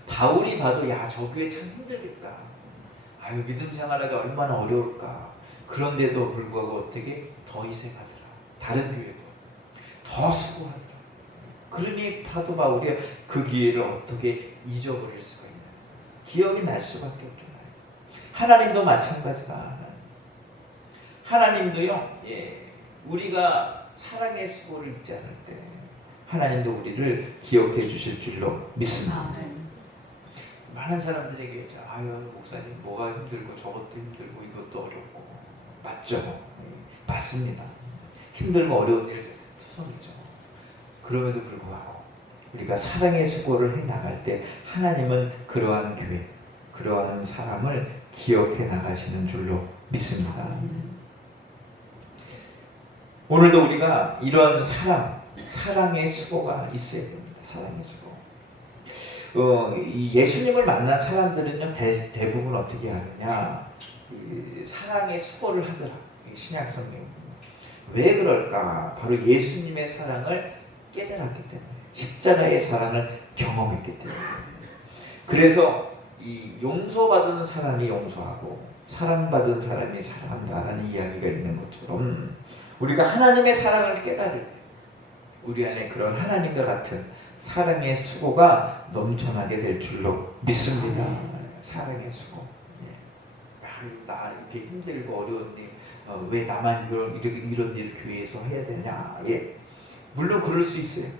바울이 봐도 야, 저 교회 참 힘들겠다. 아유, 믿음 생활하기 얼마나 어려울까. 그런데도 불구하고 어떻게 더 희생하더라. 다른 교회도 더 수고하더라. 그러니 봐도 바울이 그 기회를 어떻게 잊어버릴 수가 있나. 기억이 날 수밖에 없잖아요. 하나님도 마찬가지다. 하나님도요, 우리가 사랑의 수고를 잊지 않을 때 하나님도 우리를 기억해 주실 줄로 믿습니다. 많은 사람들에게 아유, 목사님 뭐가 힘들고 저것도 힘들고 이것도 어렵고, 맞죠? 맞습니다. 힘들고 어려운 일 투성이죠. 그럼에도 불구하고 우리가 사랑의 수고를 해 나갈 때 하나님은 그러한 교회, 그러한 사람을 기억해 나가시는 줄로 믿습니다. 오늘도 우리가 이런 사랑의 수고가 있어야 됩니다. 사랑의 수고. 이 예수님을 만난 사람들은요, 대부분 어떻게 하느냐, 사랑의 수고를 하더라. 신약 성경. 왜 그럴까? 바로 예수님의 사랑을 깨달았기 때문에, 십자가의 사랑을 경험했기 때문에. 그래서 이 용서받은 사람이 용서하고 사랑받은 사람이 사랑한다라는 이야기가 있는 것처럼, 우리가 하나님의 사랑을 깨달을 때 우리 안에 그런 하나님과 같은 사랑의 수고가 넘쳐나게 될 줄로 믿습니다. 사랑의 수고. 나 이렇게 힘들고 어려운 일, 왜 나만 이런 일을 교회에서 해야 되냐? 물론 그럴 수 있어요.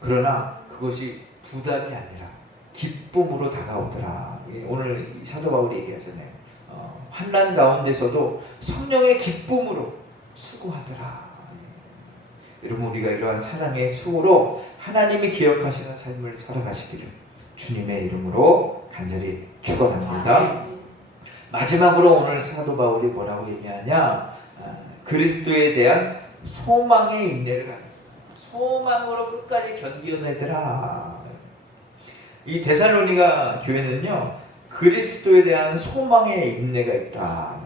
그러나 그것이 부담이 아니라 기쁨으로 다가오더라. 오늘 사도 바울이 얘기하잖아요. 환난 가운데서도 성령의 기쁨으로 수고하더라. 여러분, 우리가 이러한 사랑의 수고로 하나님이 기억하시는 삶을 살아가시기를 주님의 이름으로 간절히 축원합니다. 마지막으로 오늘 사도 바울이 뭐라고 얘기하냐? 그리스도에 대한 소망의 인내를 가는, 소망으로 끝까지 견디어내더라. 이 데살로니가 교회는요, 그리스도에 대한 소망의 인내가 있다.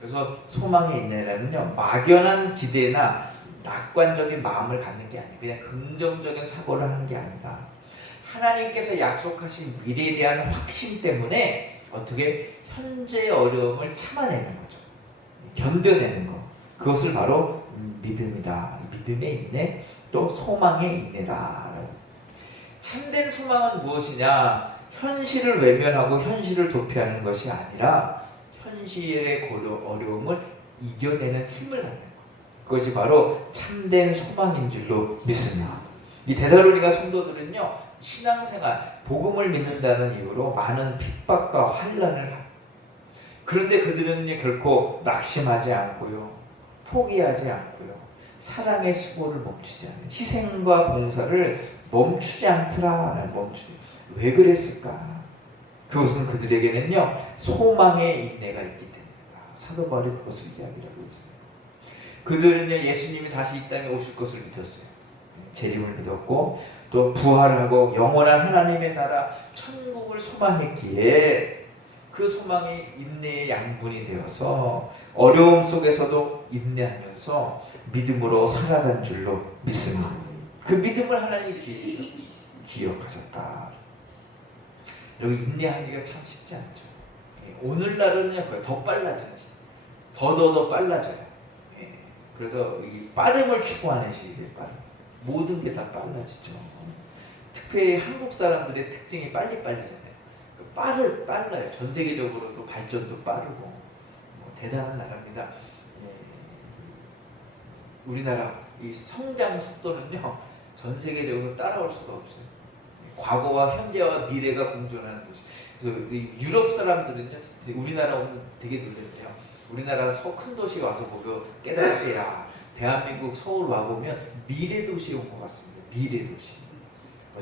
그래서 소망의 인내라는요, 막연한 기대나 낙관적인 마음을 갖는 게 아니에요. 그냥 긍정적인 사고를 하는 게 아니다. 하나님께서 약속하신 미래에 대한 확신 때문에 어떻게 현재의 어려움을 참아내는 거죠. 견뎌내는 거. 그것을 바로 믿음이다. 믿음의 인내, 또 소망의 인내다. 참된 소망은 무엇이냐? 현실을 외면하고 현실을 도피하는 것이 아니라 현실의 어려움을 이겨내는 힘을 갖는 것. 그것이 바로 참된 소망인 줄로 믿습니다. 이 데살로니가 성도들은요, 신앙생활, 복음을 믿는다는 이유로 많은 핍박과 환난을 하고, 그런데 그들은 결코 낙심하지 않고요, 포기하지 않고요, 사랑의 수고를 멈추지 않아요. 희생과 봉사를 멈추지 않더라. 왜 그랬을까? 그것은 그들에게는요, 소망의 인내가 있기 때문이다. 사도 바울이 그것을 이야기하고 있어요. 그들은요, 예수님이 다시 이 땅에 오실 것을 믿었어요. 재림을 믿었고, 또 부활하고 영원한 하나님의 나라 천국을 소망했기에 그 소망이 인내의 양분이 되어서 어려움 속에서도 인내하면서 믿음으로 살아간 줄로 믿습니다. 그 믿음을 하나님이 기억하셨다. 여러분, 인내하기가 참 쉽지 않죠. 오늘날은 더 빨라져요. 더 빨라져요. 그래서 이 빠름을 추구하는 시기에 모든 게 다 빨라지죠. 특별히 한국 사람들의 특징이 빨리잖아요. 빨라요. 전 세계적으로도 발전도 빠르고 대단한 나라입니다. 우리나라 이 성장 속도는요, 전 세계적으로 따라올 수가 없어요. 과거와 현재와 미래가 공존하는 곳이. 그래서 유럽 사람들은요, 우리나라 오면 되게 놀랐죠. 우리나라 큰 도시 와서 보고 깨달을 때야, 대한민국 서울 와보면 미래 도시에 온 것 같습니다. 미래 도시.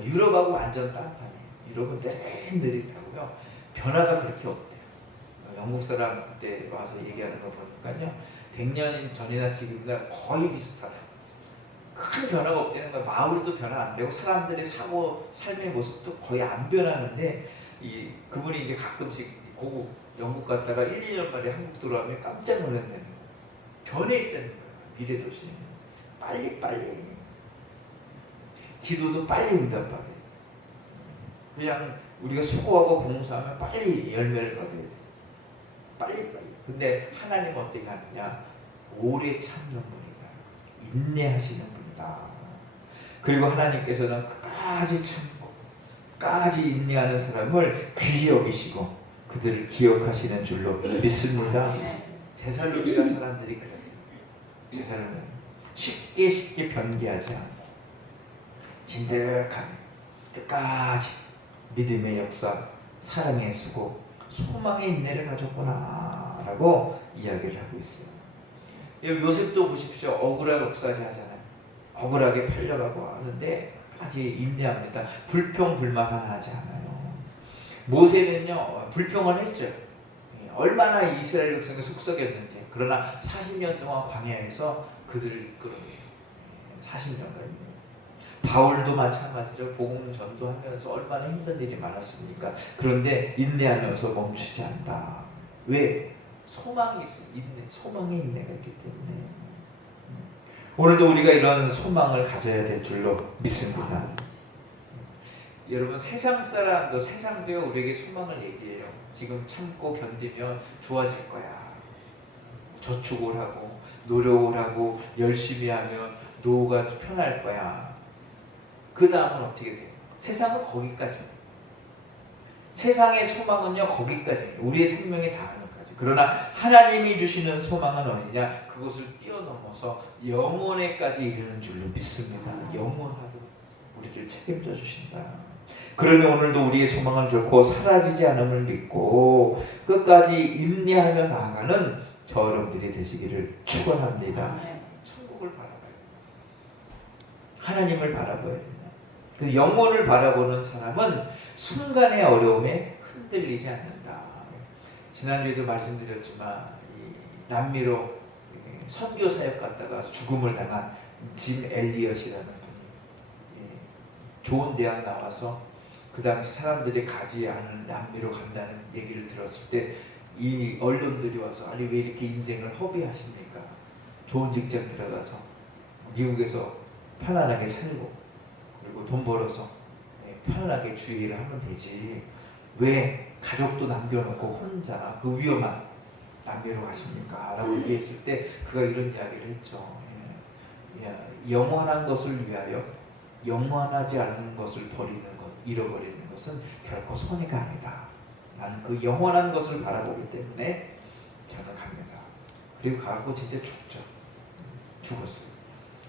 유럽하고 완전 딴판이에요. 유럽은 느릿하고요, 변화가 그렇게 없대요. 영국 사람 그때 와서 얘기하는 거 보니까요, 100년 전이나 지금이나 거의 비슷하다. 큰 변화가 없다는 거야. 마을도 변화 안 되고 사람들의 사고 삶의 모습도 거의 안 변하는데, 그분이 이제 가끔씩 고국 영국 갔다가 1, 2년 만에 한국 돌아오면 깜짝 놀란다는 거예요. 변해 있다는 거예요. 미래 도시. 빨리. 기도도 빨리 응답받아요. 그냥 우리가 수고하고 봉사하면 빨리 열매를 거둬야 돼. 빨리. 근데 하나님은 어떻게 하느냐? 오래 참는 분이다. 인내하시는 분이다. 그리고 하나님께서는 끝까지 참고 끝까지 인내하는 사람을 귀히 여기시고 그들을 기억하시는 줄로 믿습니다. 데살로니가 사람들이 그래요. 데살로니가 쉽게 변개하지 않고 진득하게 끝까지 믿음의 역사, 사랑의 수고, 소망의 인내를 가졌구나 라고 이야기를 하고 있어요. 요셉도 보십시오. 억울하게 역사하지 하잖아요. 억울하게 팔려가고 하는데 끝까지 인내합니다. 불평불만 하지 않아요. 모세는요 불평을 했어요. 얼마나 이스라엘 백성이 속썩였는지. 그러나 40년 동안 광야에서 그들을 이끌어내요. 40년간. 바울도 마찬가지죠. 복음 전도하면서 얼마나 힘든 일이 많았습니까? 그런데 인내하면서 멈추지 않다. 왜? 소망이 있어. 소망의 인내가 있기 때문에. 오늘도 우리가 이런 소망을 가져야 될 줄로 믿습니다. 여러분 세상 사람도 세상도요 우리에게 소망을 얘기해요. 지금 참고 견디면 좋아질 거야. 저축을 하고 노력을 하고 열심히 하면 노후가 편할 거야. 그 다음은 어떻게 돼요? 세상은 거기까지. 세상의 소망은요 거기까지. 우리의 생명에 닿는 까지. 그러나 하나님이 주시는 소망은 어디냐? 그것을 뛰어넘어서 영원에까지 이르는 줄로 믿습니다. 영원하도록 우리를 책임져 주신다. 그러면 오늘도 우리의 소망은 결코 사라지지 않음을 믿고 끝까지 인내하며 나아가는 저 여러분들이 되시기를 축원합니다. 천국을 바라봐야 된다. 하나님을 바라봐야 된다. 그 영혼을 바라보는 사람은 순간의 어려움에 흔들리지 않는다. 지난주에도 말씀드렸지만 이 남미로 선교 사역 갔다가 죽음을 당한 짐 엘리엇이라는 분이 좋은 대학 나와서 그 당시 사람들이 가지 않은 남미로 간다는 얘기를 들었을 때 이 언론들이 와서 아니 왜 이렇게 인생을 허비하십니까? 좋은 직장 들어가서 미국에서 편안하게 살고 그리고 돈 벌어서 편안하게 주의를 하면 되지 왜 가족도 남겨놓고 혼자 그 위험한 남미로 가십니까? 라고 얘기했을 때 그가 이런 이야기를 했죠. 영원한 것을 위하여 영원하지 않는 것을 버리는 것, 잃어버리는 것은 결코 선의가 아니다. 나는 그 영원한 것을 바라보기 때문에 저는 갑니다. 그리고 가고 진짜 죽죠. 죽었어요.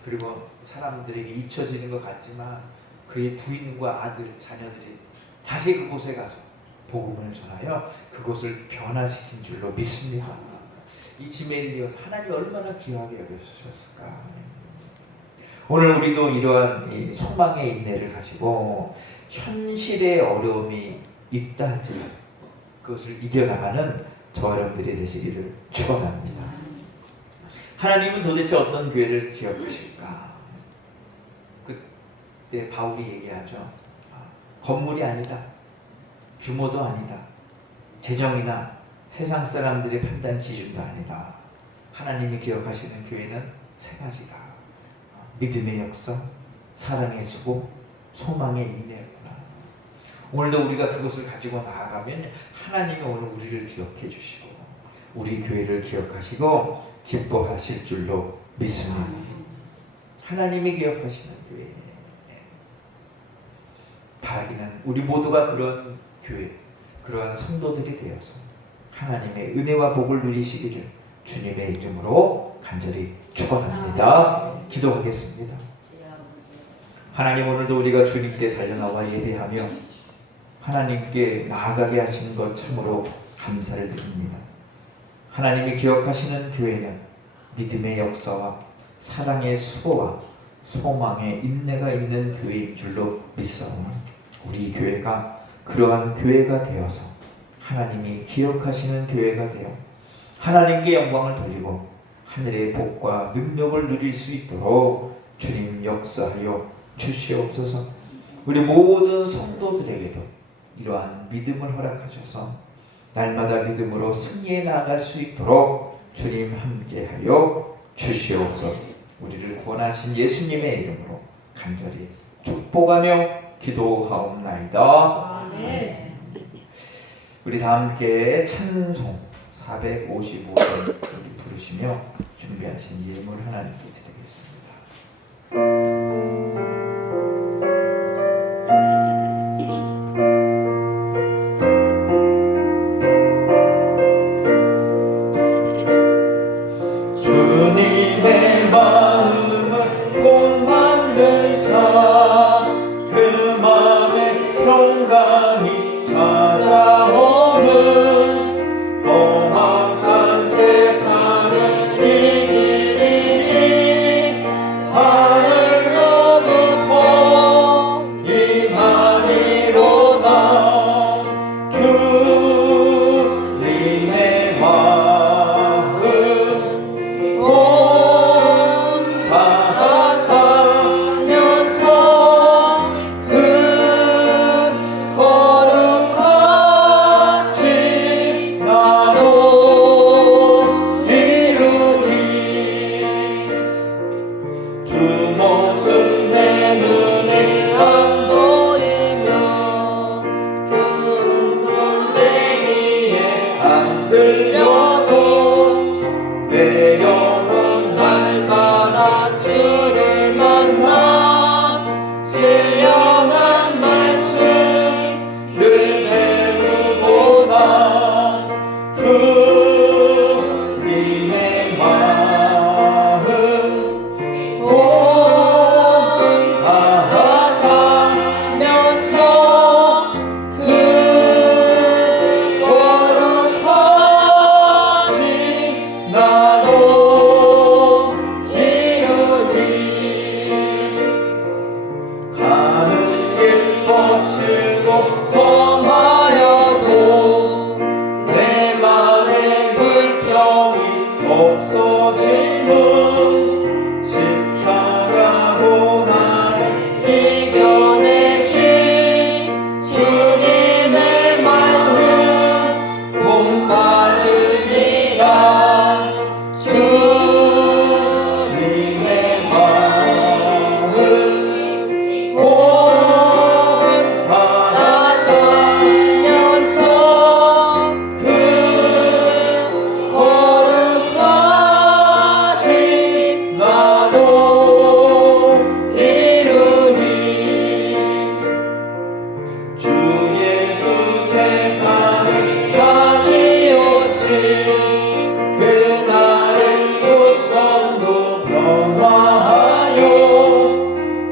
그리고 사람들에게 잊혀지는 것 같지만 그의 부인과 아들, 자녀들이 다시 그곳에 가서 복음을 전하여 그곳을 변화시킨 줄로 믿습니다. 이 짐 엘리엇 하나님이 얼마나 귀하게 여겨주셨을까. 오늘 우리도 이러한 이 소망의 인내를 가지고 현실의 어려움이 있다 할지라도 그것을 이겨나가는 저 여러분들이 되시기를 축원합니다. 하나님은 도대체 어떤 교회를 기억하실까? 그때 바울이 얘기하죠. 건물이 아니다. 규모도 아니다. 재정이나 세상 사람들의 판단 기준도 아니다. 하나님이 기억하시는 교회는 세 가지다. 믿음의 역사, 사랑의 수고, 소망의 인내구나. 오늘도 우리가 그것을 가지고 나아가면 하나님이 오늘 우리를 기억해 주시고 우리 교회를 기억하시고 기뻐하실 줄로 믿습니다. 하나님이 기억하시는 교회. 바라기는 우리 모두가 그런 교회, 그러한 성도들이 되어서 하나님의 은혜와 복을 누리시기를 주님의 이름으로 간절히 축원합니다. 기도하겠습니다. 하나님 오늘도 우리가 주님께 달려나와 예배하며 하나님께 나아가게 하시는 것 참으로 감사를 드립니다. 하나님이 기억하시는 교회는 믿음의 역사와 사랑의 수고와 소망의 인내가 있는 교회인 줄로 믿사오니 우리 교회가 그러한 교회가 되어서 하나님이 기억하시는 교회가 되어 하나님께 영광을 돌리고 하늘의 복과 능력을 누릴 수 있도록 주님 역사하여 주시옵소서. 우리 모든 성도들에게도 이러한 믿음을 허락하셔서 날마다 믿음으로 승리해 나아갈 수 있도록 주님 함께하여 주시옵소서. 우리를 구원하신 예수님의 이름으로 간절히 축복하며 기도하옵나이다. 우리 다 함께 찬송 455번 부르시며 준비하신 예물 하나님께 드리겠습니다. 주님의 마음을 본받는 자, 그 마음에 평강이 찾아오는 험악한 세상을 이기리니 하늘로부터 임하리로다. 주님의 마음 온 바다 살면서 그 거룩하신 나도 이루리. 주 모습 내 눈에 안 보이며 금성 내 귀에 안 들려도 내 영혼 날마다 주를 만나 신령한 말씀 늘 배우고다. 주님의 마음 온 바다 살면서 그 거룩하신 나도 이루니. 가는 길 거칠고 험하여도 내 맘에 불평이 없어지는 십자가로 나를 이겨내신 주님의 말씀 본받으리라. 주님의 마음 온 바다 살면서 그 거룩하신 나도 이루니. 주 예수 세상을 다시 오신 그날은 무성도 변화하여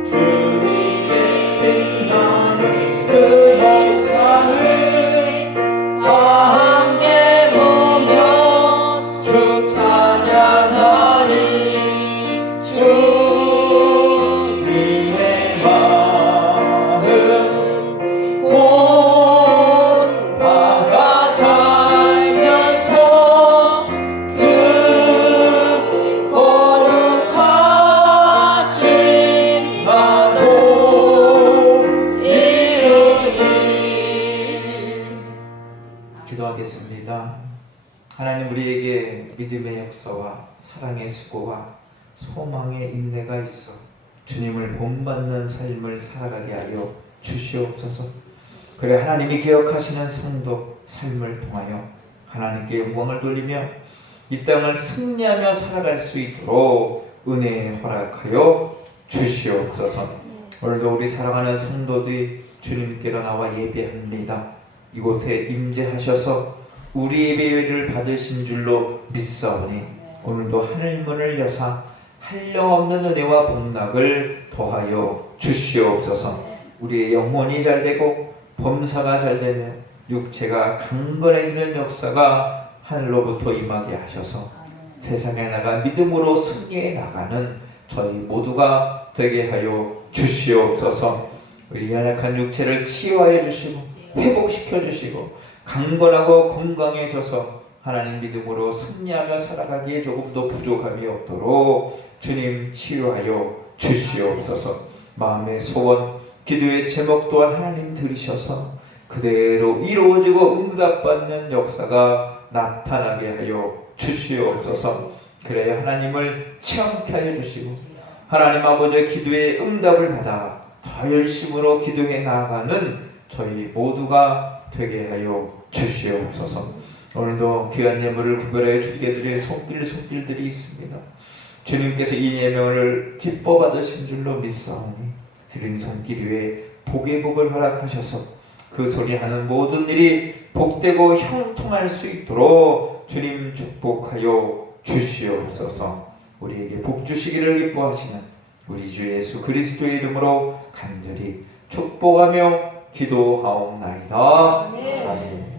주님의 빛나는 그 형상을 다 함께 보며 주 찬양하니. 주님의 마음 온 바다 살면서 그 거룩하신 나도 이루니. 기도하겠습니다. 하나님, 우리에게 믿음의 역사와 사랑의 수고와 소망의 인내가 있어 주님을 본받는 삶을 살아가게 하여 주시옵소서. 그래, 하나님이 기억하시는 성도 삶을 통하여 하나님께 영광을 돌리며 이 땅을 승리하며 살아갈 수 있도록 은혜 허락하여 주시옵소서. 오늘도 우리 사랑하는 성도들이 주님께로 나와 예배합니다. 이곳에 임재하셔서 우리 예배를 받으신 줄로 믿사오니 오늘도 하늘문을 여사 한량없는 은혜와 복락을 더하여 주시옵소서. 우리의 영혼이 잘되고 범사가 잘되며 육체가 강건해지는 역사가 하늘로부터 임하게 하셔서 세상에 나가 믿음으로 승리해 나가는 저희 모두가 되게 하여 주시옵소서. 우리 연약한 육체를 치유하여 주시고 회복시켜 주시고 강건하고 건강해져서 하나님 믿음으로 승리하며 살아가기에 조금도 부족함이 없도록 주님 치유하여 주시옵소서. 마음의 소원, 기도의 제목 또한 하나님 들으셔서 그대로 이루어지고 응답받는 역사가 나타나게 하여 주시옵소서. 그래야 하나님을 체험케 하여 주시고 하나님 아버지의 기도의 응답을 받아 더 열심으로 기도해 나아가는 저희 모두가 되게 하여 주시옵소서. 오늘도 귀한 예물을 구별하여 주께 드릴 손길들이 있습니다. 주님께서 이 예물을 기뻐 받으신 줄로 믿사오니 드린 손길 위에 복의 복을 허락하셔서 그 소리 하는 모든 일이 복되고 형통할 수 있도록 주님 축복하여 주시옵소서. 우리에게 복 주시기를 기뻐하시는 우리 주 예수 그리스도의 이름으로 간절히 축복하며 기도하옵나이다. 아멘.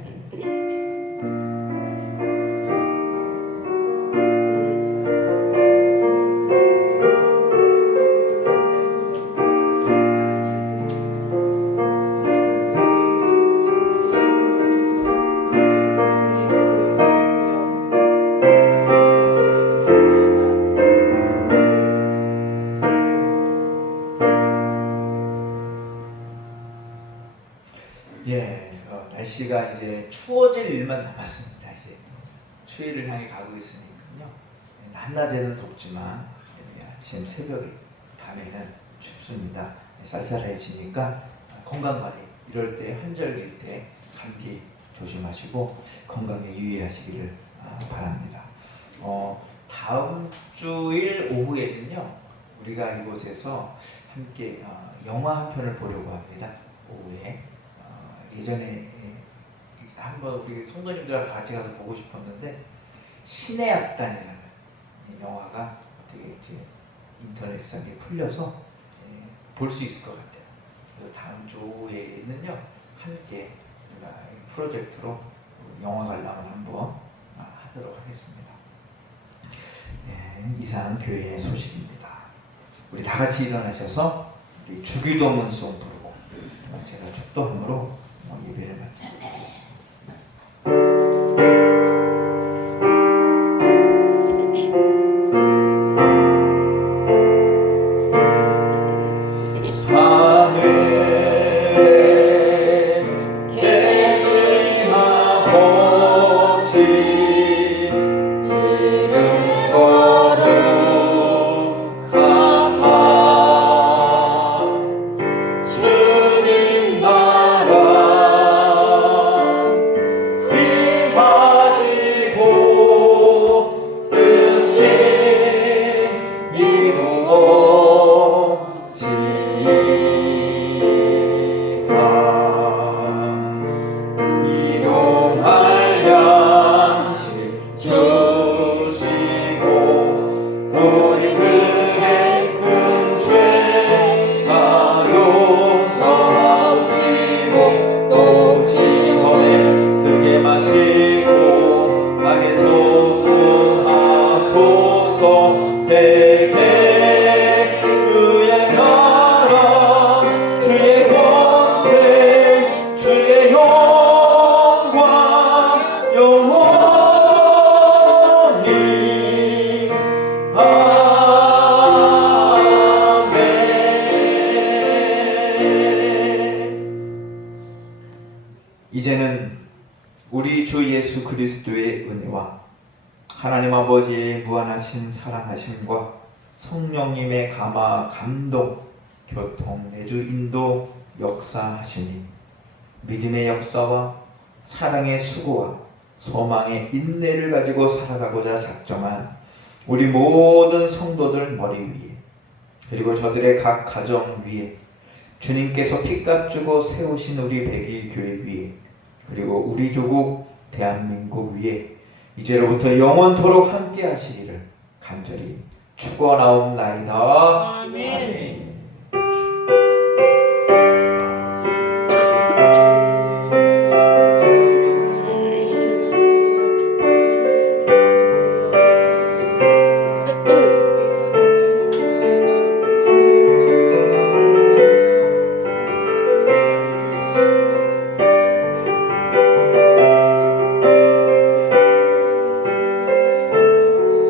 날씨가 이제 추워질 일만 남았습니다. 이제 추위를 향해 가고 있으니까요. 낮낮에는 덥지만 아침 새벽에 밤에는 춥습니다. 쌀쌀해지니까 건강관리 이럴 때 환절기일 때 감기 조심하시고 건강에 유의하시기를 바랍니다. 다음 주일 오후에는요 우리가 이곳에서 함께 영화 한 편을 보려고 합니다. 오후에 예전에 한번 우리 성도님들과 같이 가서 보고 싶었는데 신의 악단이라는 영화가 어떻게 이렇게 인터넷상에 풀려서 볼 수 있을 것 같아요. 그래서 다음 주에는요 함께 우리가 프로젝트로 영화 관람을 한번 하도록 하겠습니다. 이상 교회의 소식입니다. 우리 다 같이 일어나셔서 우리 주기도문송 부르고 제가 축도함으로 예배를 마치겠습니다. 이제는 우리 주 예수 그리스도의 은혜와 하나님 아버지의 무한하신 사랑하심과 성령님의 감화, 감동, 교통, 내주, 인도, 역사하시니 믿음의 역사와 사랑의 수고와 소망의 인내를 가지고 살아가고자 작정한 우리 모든 성도들 머리 위에 그리고 저들의 각 가정 위에 주님께서 피값 주고 세우신 우리 백일교회 위에 그리고 우리 조국 대한민국 위에 이제로부터 영원토록 함께 하시기를 간절히 축원하옵나이다. 아멘.